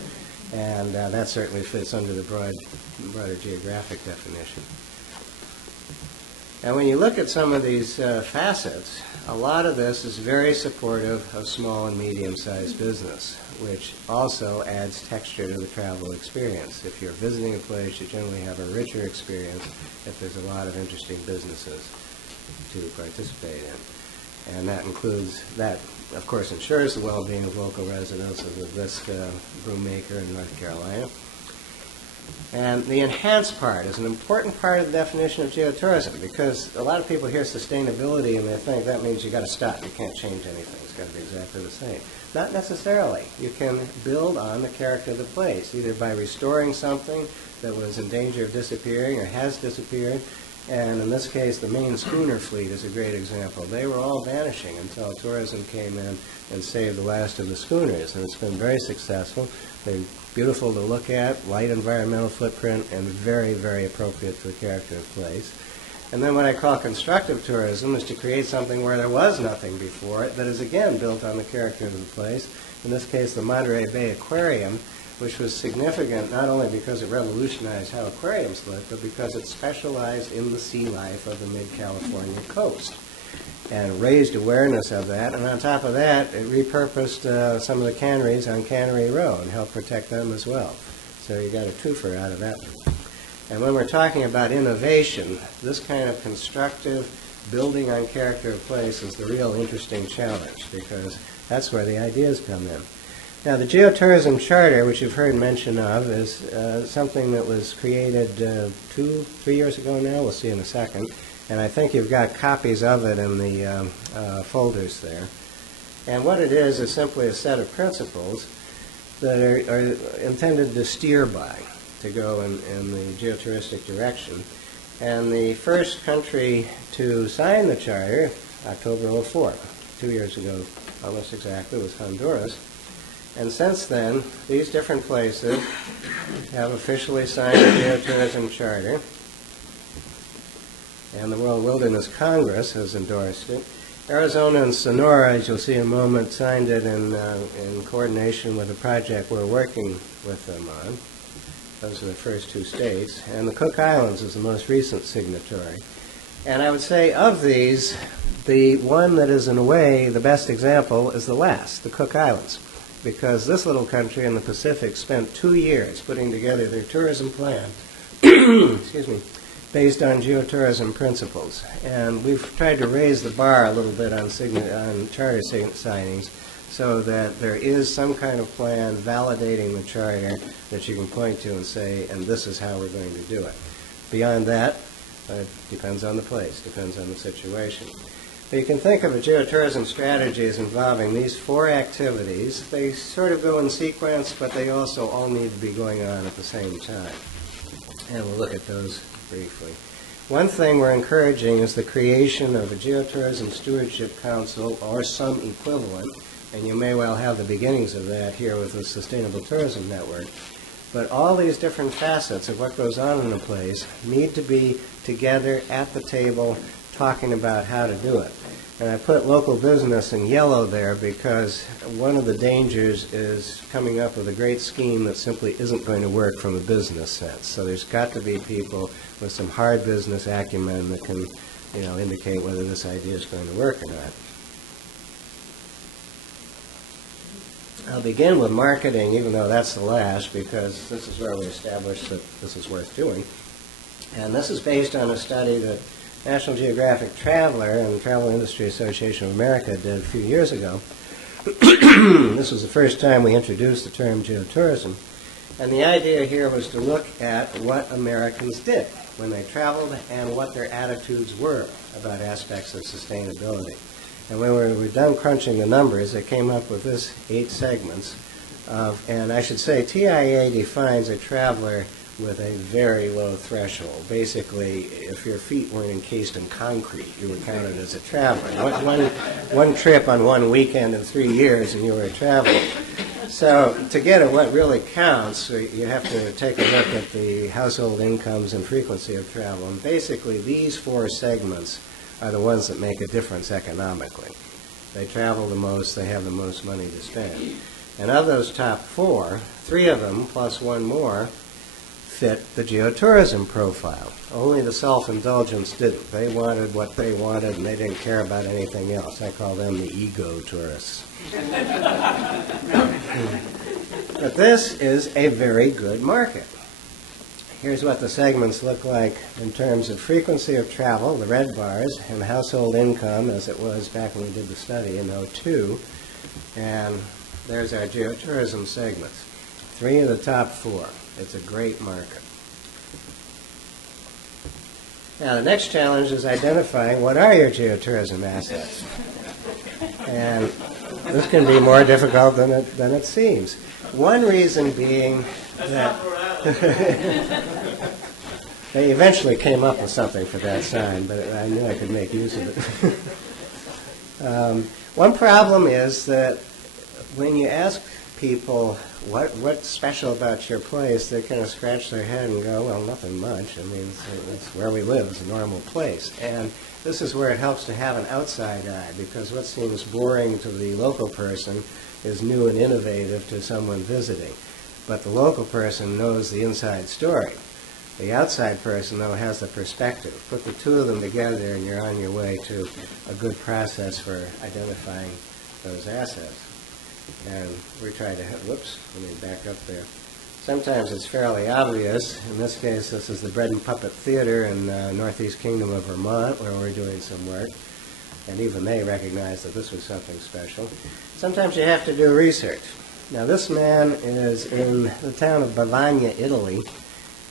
and that certainly fits under the broader geographic definition. And when you look at some of these facets, a lot of this is very supportive of small and medium-sized business, which also adds texture to the travel experience. If you're visiting a place, you generally have a richer experience if there's a lot of interesting businesses to participate in. And that includes, that of course ensures the well-being of local residents, as with this broom maker in North Carolina. And the enhanced part is an important part of the definition of geotourism, because a lot of people hear sustainability and they think that means you've got to stop. You can't change anything. It's got to be exactly the same. Not necessarily. You can build on the character of the place, either by restoring something that was in danger of disappearing or has disappeared. And in this case, the main schooner fleet is a great example. They were all vanishing until tourism came in and saved the last of the schooners. And it's been very successful. They're beautiful to look at, light environmental footprint, and very, very appropriate to the character of place. And then what I call constructive tourism is to create something where there was nothing before it that is, again, built on the character of the place. In this case, the Monterey Bay Aquarium, which was significant not only because it revolutionized how aquariums look, but because it specialized in the sea life of the mid-California coast and raised awareness of that. And on top of that, it repurposed some of the canneries on Cannery Row and helped protect them as well. So you got a twofer out of that one. And when we're talking about innovation, this kind of constructive building on character of place is the real interesting challenge, because that's where the ideas come in. Now, the Geotourism Charter, which you've heard mention of, is something that was created 2-3 years ago now. We'll see in a second. And I think you've got copies of it in the folders there. And what it is simply a set of principles that are intended to steer by, to go in the geotouristic direction. And the first country to sign the charter, October 04, 2 years ago almost exactly, was Honduras. And since then, these different places have officially signed the Geotourism Charter, and the World Wilderness Congress has endorsed it. Arizona and Sonora, as you'll see in a moment, signed it in coordination with a project we're working with them on. Those are the first two states. And the Cook Islands is the most recent signatory. And I would say of these, the one that is in a way the best example is the last, the Cook Islands, because this little country in the Pacific spent 2 years putting together their tourism plan, excuse me, based on geotourism principles. And we've tried to raise the bar a little bit on charter signings so that there is some kind of plan validating the charter that you can point to and say, and this is how we're going to do it. Beyond that, it depends on the place, depends on the situation. But you can think of a geotourism strategy as involving these 4 activities. They sort of go in sequence, but they also all need to be going on at the same time. And we'll look at those briefly. One thing we're encouraging is the creation of a Geotourism Stewardship Council or some equivalent, and you may well have the beginnings of that here with the Sustainable Tourism Network. But all these different facets of what goes on in a place need to be together at the table talking about how to do it. And I put local business in yellow there because one of the dangers is coming up with a great scheme that simply isn't going to work from a business sense. So there's got to be people with some hard business acumen that can, indicate whether this idea is going to work or not. I'll begin with marketing, even though that's the last, because this is where we established that this is worth doing. And this is based on a study that National Geographic Traveler and the Travel Industry Association of America did a few years ago. This was the first time we introduced the term geotourism. And the idea here was to look at what Americans did when they traveled and what their attitudes were about aspects of sustainability. And when we were done crunching the numbers, it came up with this 8 segments. And I should say TIA defines a traveler with a very low threshold. Basically, if your feet weren't encased in concrete, you were counted as a traveler. One trip on one weekend in 3 years and you were a traveler. So to get at what really counts, you have to take a look at the household incomes and frequency of travel. And basically, these 4 segments are the ones that make a difference economically. They travel the most, they have the most money to spend. And of those top 4, 3 of them, plus 1 more, fit the geotourism profile. Only the self-indulgence didn't. They wanted what they wanted, and they didn't care about anything else. I call them the ego tourists. But this is a very good market. Here's what the segments look like in terms of frequency of travel, the red bars, and household income as it was back when we did the study in '02. And there's our geotourism segments. 3 of the top 4. It's a great market. Now, the next challenge is identifying what are your geotourism assets. And this can be more difficult than it seems. One reason being that they eventually came up with something for that sign, but I knew I could make use of it. One problem is that when you ask people what's special about your place, they kind of scratch their head and go, well, nothing much. I mean, it's where we live. It's a normal place. And this is where it helps to have an outside eye, because what seems boring to the local person is new and innovative to someone visiting. But the local person knows the inside story. The outside person, though, has the perspective. Put the 2 of them together and you're on your way to a good process for identifying those assets. And we try to, whoops, let me back up there. Sometimes it's fairly obvious. In this case, this is the Bread and Puppet Theater in Northeast Kingdom of Vermont, where we're doing some work. And even they recognize that this was something special. Sometimes you have to do research. Now, this man is in the town of Bavagna, Italy,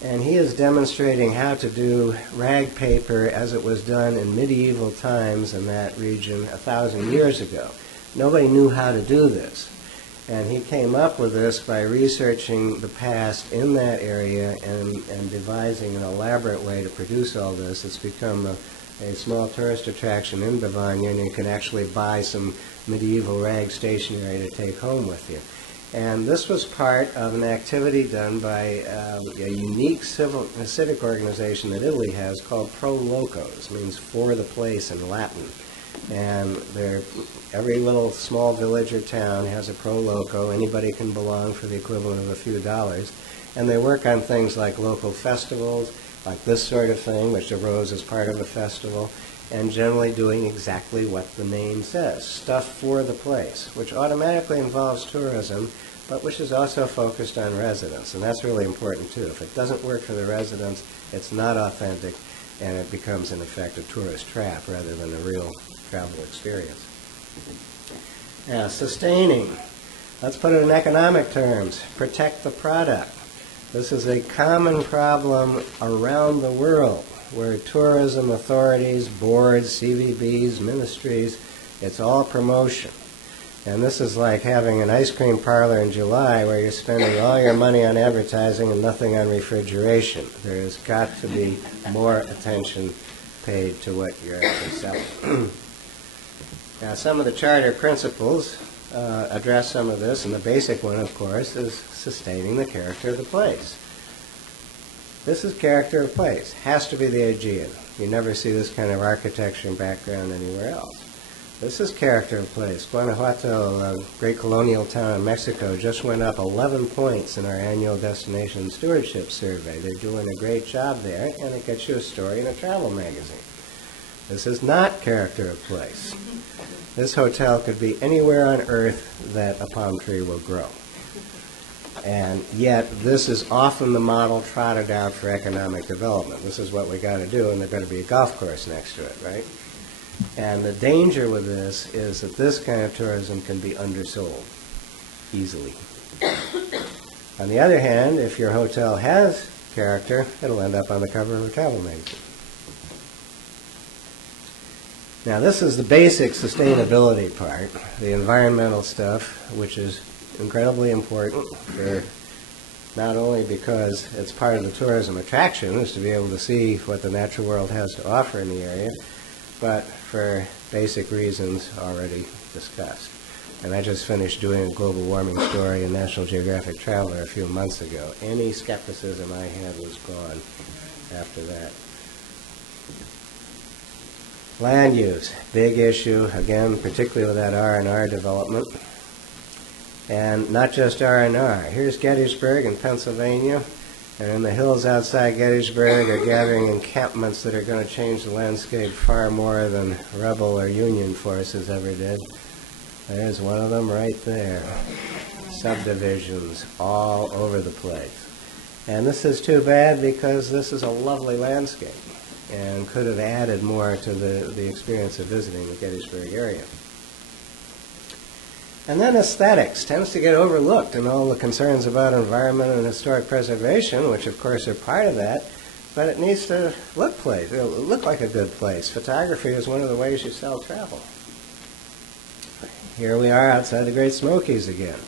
and he is demonstrating how to do rag paper as it was done in medieval times in that region 1,000 years ago. Nobody knew how to do this. And he came up with this by researching the past in that area and devising an elaborate way to produce all this. It's become a small tourist attraction in Bavagna, and you can actually buy some medieval rag stationery to take home with you. And this was part of an activity done by a unique civic organization that Italy has called Pro Locos. It means for the place in Latin. And every little small village or town has a pro loco. Anybody can belong for the equivalent of a few dollars. And they work on things like local festivals, like this sort of thing, which arose as part of a festival, and generally doing exactly what the name says, stuff for the place, which automatically involves tourism, but which is also focused on residents. And that's really important, too. If it doesn't work for the residents, it's not authentic, and it becomes, in effect, a tourist trap rather than a real travel experience. Now, sustaining. Let's put it in economic terms. Protect the product. This is a common problem around the world where tourism authorities, boards, CVBs, ministries, it's all promotion. And this is like having an ice cream parlor in July where you're spending all your money on advertising and nothing on refrigeration. There has got to be more attention paid to what you're actually selling. Now, some of the charter principles address some of this, and the basic one, of course, is sustaining the character of the place. This is character of place. Has to be the Aegean. You never see this kind of architecture and background anywhere else. This is character of place. Guanajuato, a great colonial town in Mexico, just went up 11 points in our annual destination stewardship survey. They're doing a great job there, and it gets you a story in a travel magazine. This is not character of place. This hotel could be anywhere on earth that a palm tree will grow. And yet, this is often the model trotted out for economic development. This is what we got to do, and there better be a golf course next to it, right? And the danger with this is that this kind of tourism can be undersold easily. On the other hand, if your hotel has character, it'll end up on the cover of a travel magazine. Now, this is the basic sustainability part, the environmental stuff, which is incredibly important for not only because it's part of the tourism attraction, is to be able to see what the natural world has to offer in the area, but for basic reasons already discussed. And I just finished doing a global warming story in National Geographic Traveler a few months ago. Any skepticism I had was gone after that. Land use, big issue, again, particularly with that R&R development. And not just R&R. Here's Gettysburg in Pennsylvania, and in the hills outside Gettysburg are gathering encampments that are going to change the landscape far more than rebel or Union forces ever did. There's one of them right there. Subdivisions all over the place. And this is too bad because this is a lovely landscape and could have added more to the experience of visiting the Gettysburg area. And then aesthetics tends to get overlooked in all the concerns about environment and historic preservation, which of course are part of that, but it needs to look like a good place. Photography is one of the ways you sell travel. Here we are outside the Great Smokies again.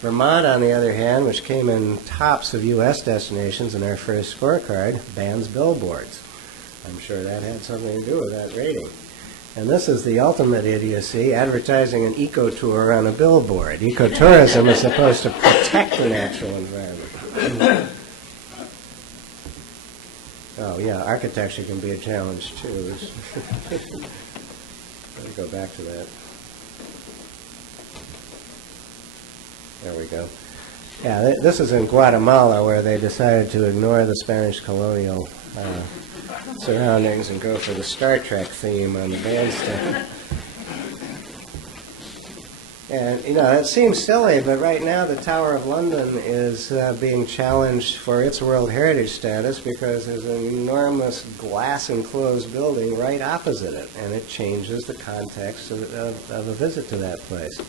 Vermont, on the other hand, which came in tops of U.S. destinations in our first scorecard, bans billboards. I'm sure that had something to do with that rating. And this is the ultimate idiocy, advertising an eco-tour on a billboard. Ecotourism is supposed to protect the natural environment. Oh, yeah, architecture can be a challenge, too. Let me go back to that. There we go. Yeah, this is in Guatemala, where they decided to ignore the Spanish colonial surroundings and go for the Star Trek theme on the bandstand. And, you know, it seems silly, but right now the Tower of London is being challenged for its World Heritage status because there's an enormous glass-enclosed building right opposite it, and it changes the context of a visit to that place.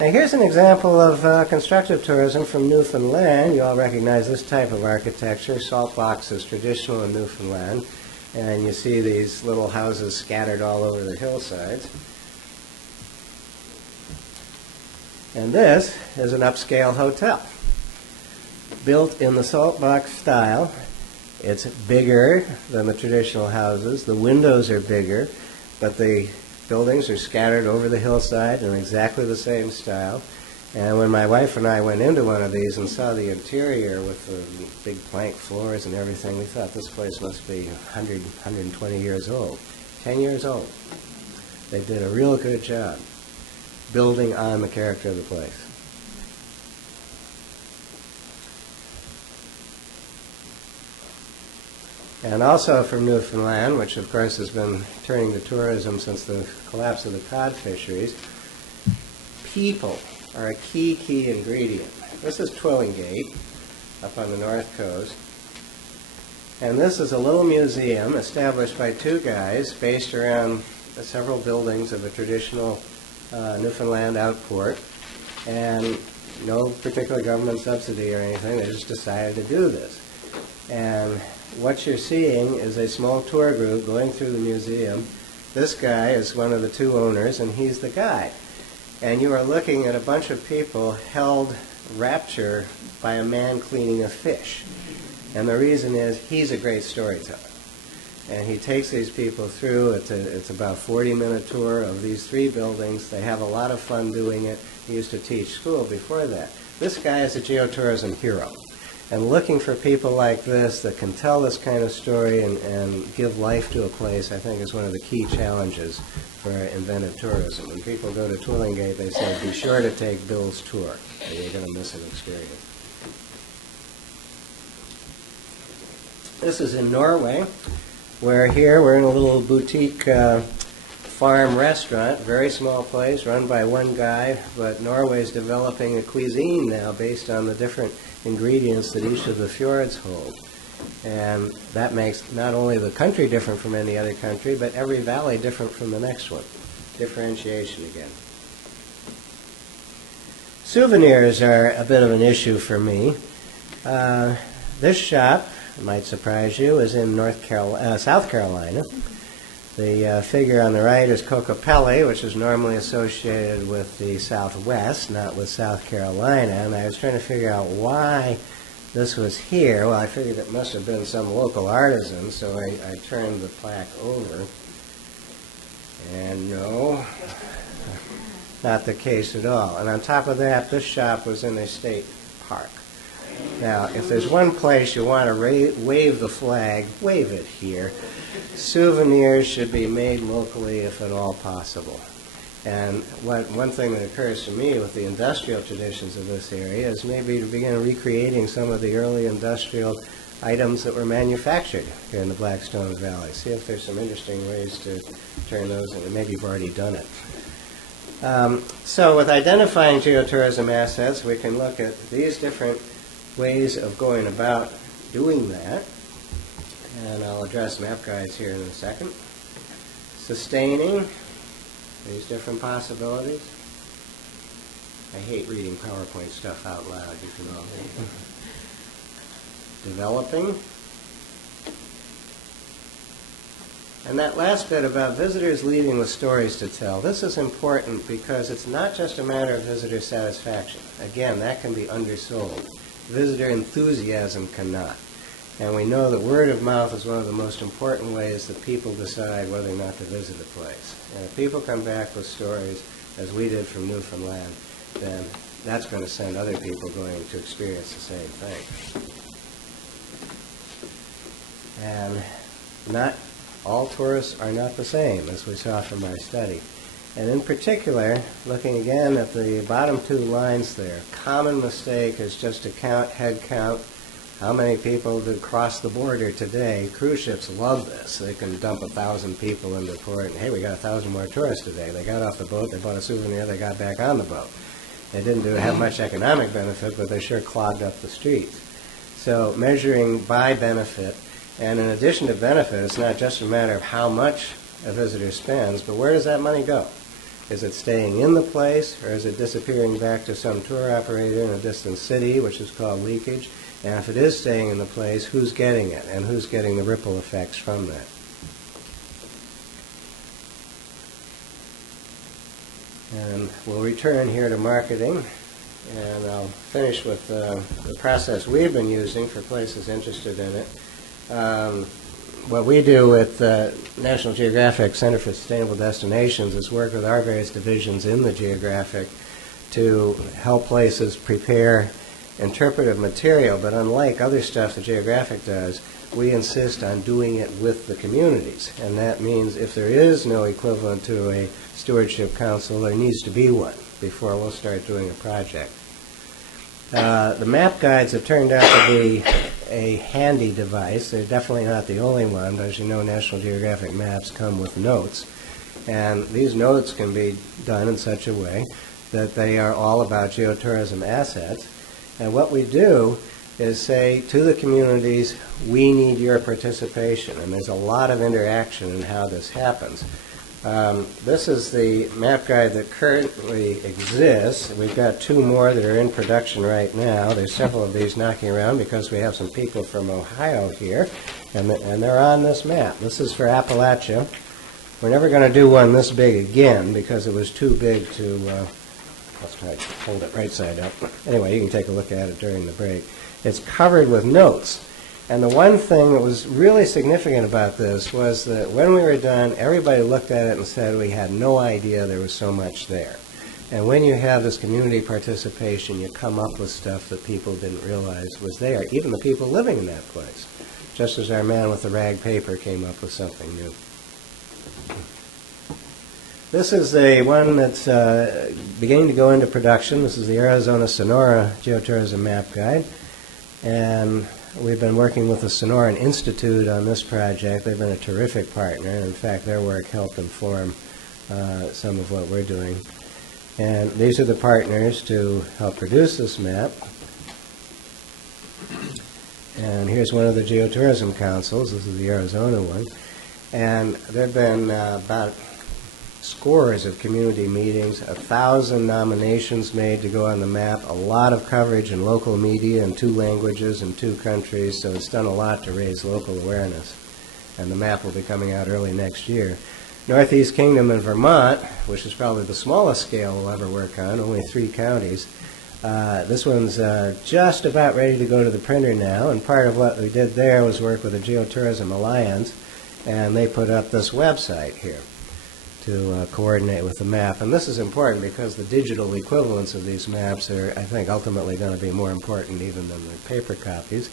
Now, here's an example of constructive tourism from Newfoundland. You all recognize this type of architecture. Salt box is traditional in Newfoundland. And you see these little houses scattered all over the hillsides. And this is an upscale hotel, built in the salt box style. It's bigger than the traditional houses. The windows are bigger, but the buildings are scattered over the hillside in exactly the same style. And when my wife and I went into one of these and saw the interior with the big plank floors and everything, we thought this place must be 100, 120 years old. 10 years old. They did a real good job building on the character of the place. And also from Newfoundland, which of course has been turning to tourism since the collapse of the cod fisheries, people are a key ingredient. This is Twillingate up on the north coast. And this is a little museum established by two guys based around several buildings of a traditional Newfoundland outport. And no particular government subsidy or anything. They just decided to do this. And what you're seeing is a small tour group going through the museum. This guy is one of the two owners, and he's the guide. And you are looking at a bunch of people held rapture by a man cleaning a fish. And the reason is he's a great storyteller. And he takes these people through. It's about a 40-minute tour of these three buildings. They have a lot of fun doing it. He used to teach school before that. This guy is a geotourism hero. And looking for people like this that can tell this kind of story and give life to a place, I think, is one of the key challenges for inventive tourism. When people go to Twillingate, they say, be sure to take Bill's tour, or you're going to miss an experience. This is in Norway, where here we're in a little boutique farm restaurant, very small place, run by one guy, but Norway's developing a cuisine now based on the different ingredients that each of the fjords hold. And that makes not only the country different from any other country, but every valley different from the next one. Differentiation again. Souvenirs are a bit of an issue for me. This shop, it might surprise you, is in South Carolina. The figure on the right is Cocopelli, which is normally associated with the Southwest, not with South Carolina. And I was trying to figure out why this was here. Well, I figured it must have been some local artisan, so I turned the plaque over. And no, not the case at all. And on top of that, this shop was in a state park. Now, if there's one place you want to wave the flag, wave it here. Souvenirs should be made locally if at all possible. And one thing that occurs to me with the industrial traditions of this area is maybe to begin recreating some of the early industrial items that were manufactured here in the Blackstone Valley. See if there's some interesting ways to turn those into. Maybe you've already done it. So with identifying geotourism assets, we can look at these different ways of going about doing that. And I'll address map guides here in a second. Sustaining these different possibilities. I hate reading PowerPoint stuff out loud, you can all hear. Developing. And that last bit about visitors leaving with stories to tell. This is important because it's not just a matter of visitor satisfaction. Again, that can be undersold. Visitor enthusiasm cannot. And we know that word of mouth is one of the most important ways that people decide whether or not to visit a place. And if people come back with stories, as we did from Newfoundland, then that's going to send other people going to experience the same thing. And not all tourists are not the same, as we saw from our study. And in particular, looking again at the bottom two lines there, common mistake is just to count head count. How many people did cross the border today? Cruise ships love this. They can dump 1,000 people into port, and hey, we got 1,000 more tourists today. They got off the boat, they bought a souvenir, they got back on the boat. They didn't have much economic benefit, but they sure clogged up the streets. So measuring by benefit, and in addition to benefit, it's not just a matter of how much a visitor spends, but where does that money go? Is it staying in the place, or is it disappearing back to some tour operator in a distant city, which is called leakage? And if it is staying in the place, who's getting it, and who's getting the ripple effects from that? And we'll return here to marketing, and I'll finish with the process we've been using for places interested in it. What we do with National Geographic Center for Sustainable Destinations is work with our various divisions in the Geographic to help places prepare interpretive material, but unlike other stuff the Geographic does, we insist on doing it with the communities. And that means if there is no equivalent to a stewardship council, there needs to be one before we'll start doing a project. The map guides have turned out to be a handy device. They're definitely not the only one, but as you know, National Geographic maps come with notes. And these notes can be done in such a way that they are all about geotourism assets. And what we do is say to the communities, we need your participation. And there's a lot of interaction in how this happens. This is the map guide that currently exists. We've got 2 more that are in production right now. There's several of these knocking around because we have some people from Ohio here, and they're on this map. This is for Appalachia. We're never going to do one this big again because it was too big to, let's try to hold it right side up. Anyway, you can take a look at it during the break. It's covered with notes. And the one thing that was really significant about this was that when we were done, everybody looked at it and said we had no idea there was so much there. And when you have this community participation, you come up with stuff that people didn't realize was there, even the people living in that place, just as our man with the rag paper came up with something new. This is the one that's beginning to go into production. This is the Arizona Sonora Geotourism Map Guide. And we've been working with the Sonoran Institute on this project. They've been a terrific partner, and in fact, their work helped inform some of what we're doing. And these are the partners to help produce this map. And here's one of the geotourism councils. This is the Arizona one. And there have been about scores of community meetings, 1,000 nominations made to go on the map, a lot of coverage in local media in 2 languages in 2 countries, so it's done a lot to raise local awareness. and the map will be coming out early next year. Northeast Kingdom and Vermont, which is probably the smallest scale we'll ever work on, only 3 counties. This one's just about ready to go to the printer now, and part of what we did there was work with the Geotourism Alliance, and they put up this website here to coordinate with the map. And this is important because the digital equivalents of these maps are, I think, ultimately going to be more important even than the paper copies.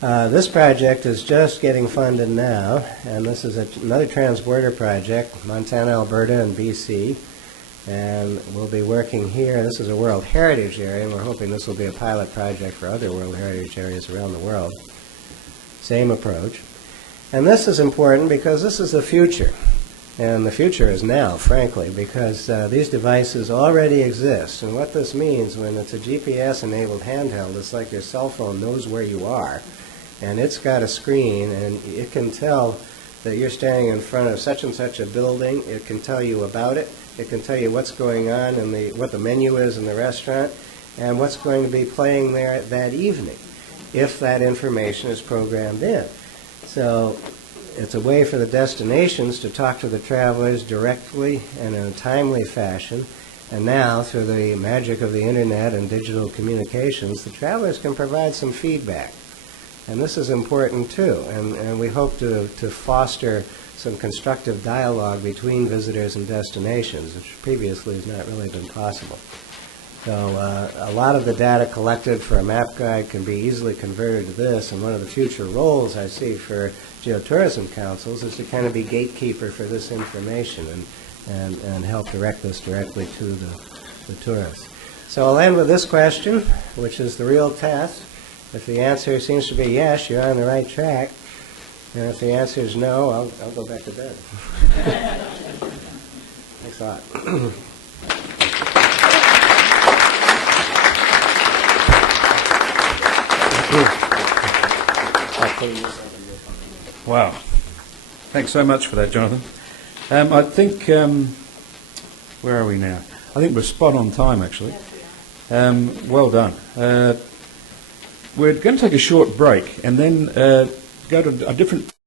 This project is just getting funded now, and this is another transborder project, Montana, Alberta, and BC. And we'll be working here. This is a World Heritage Area, and we're hoping this will be a pilot project for other World Heritage Areas around the world. Same approach. And this is important because this is the future. And the future is now, frankly, because these devices already exist. And what this means, when it's a GPS-enabled handheld, it's like your cell phone knows where you are. And it's got a screen, and it can tell that you're standing in front of such and such a building. It can tell you about it. It can tell you what's going on and what the menu is in the restaurant and what's going to be playing there that evening, if that information is programmed in. So it's a way for the destinations to talk to the travelers directly and in a timely fashion. And now, through the magic of the Internet and digital communications, the travelers can provide some feedback. And this is important, too. And we hope to foster some constructive dialogue between visitors and destinations, which previously has not really been possible. So a lot of the data collected for a map guide can be easily converted to this, and one of the future roles I see for geotourism councils is to kind of be gatekeeper for this information and help direct this directly to the tourists. So I'll end with this question, which is the real test. If the answer seems to be yes, you're on the right track. And if the answer is no, I'll go back to bed. Thanks a lot. Wow. Thanks so much for that, Jonathan. I think, where are we now? I think we're spot on time, actually. Well done. We're going to take a short break and then go to a different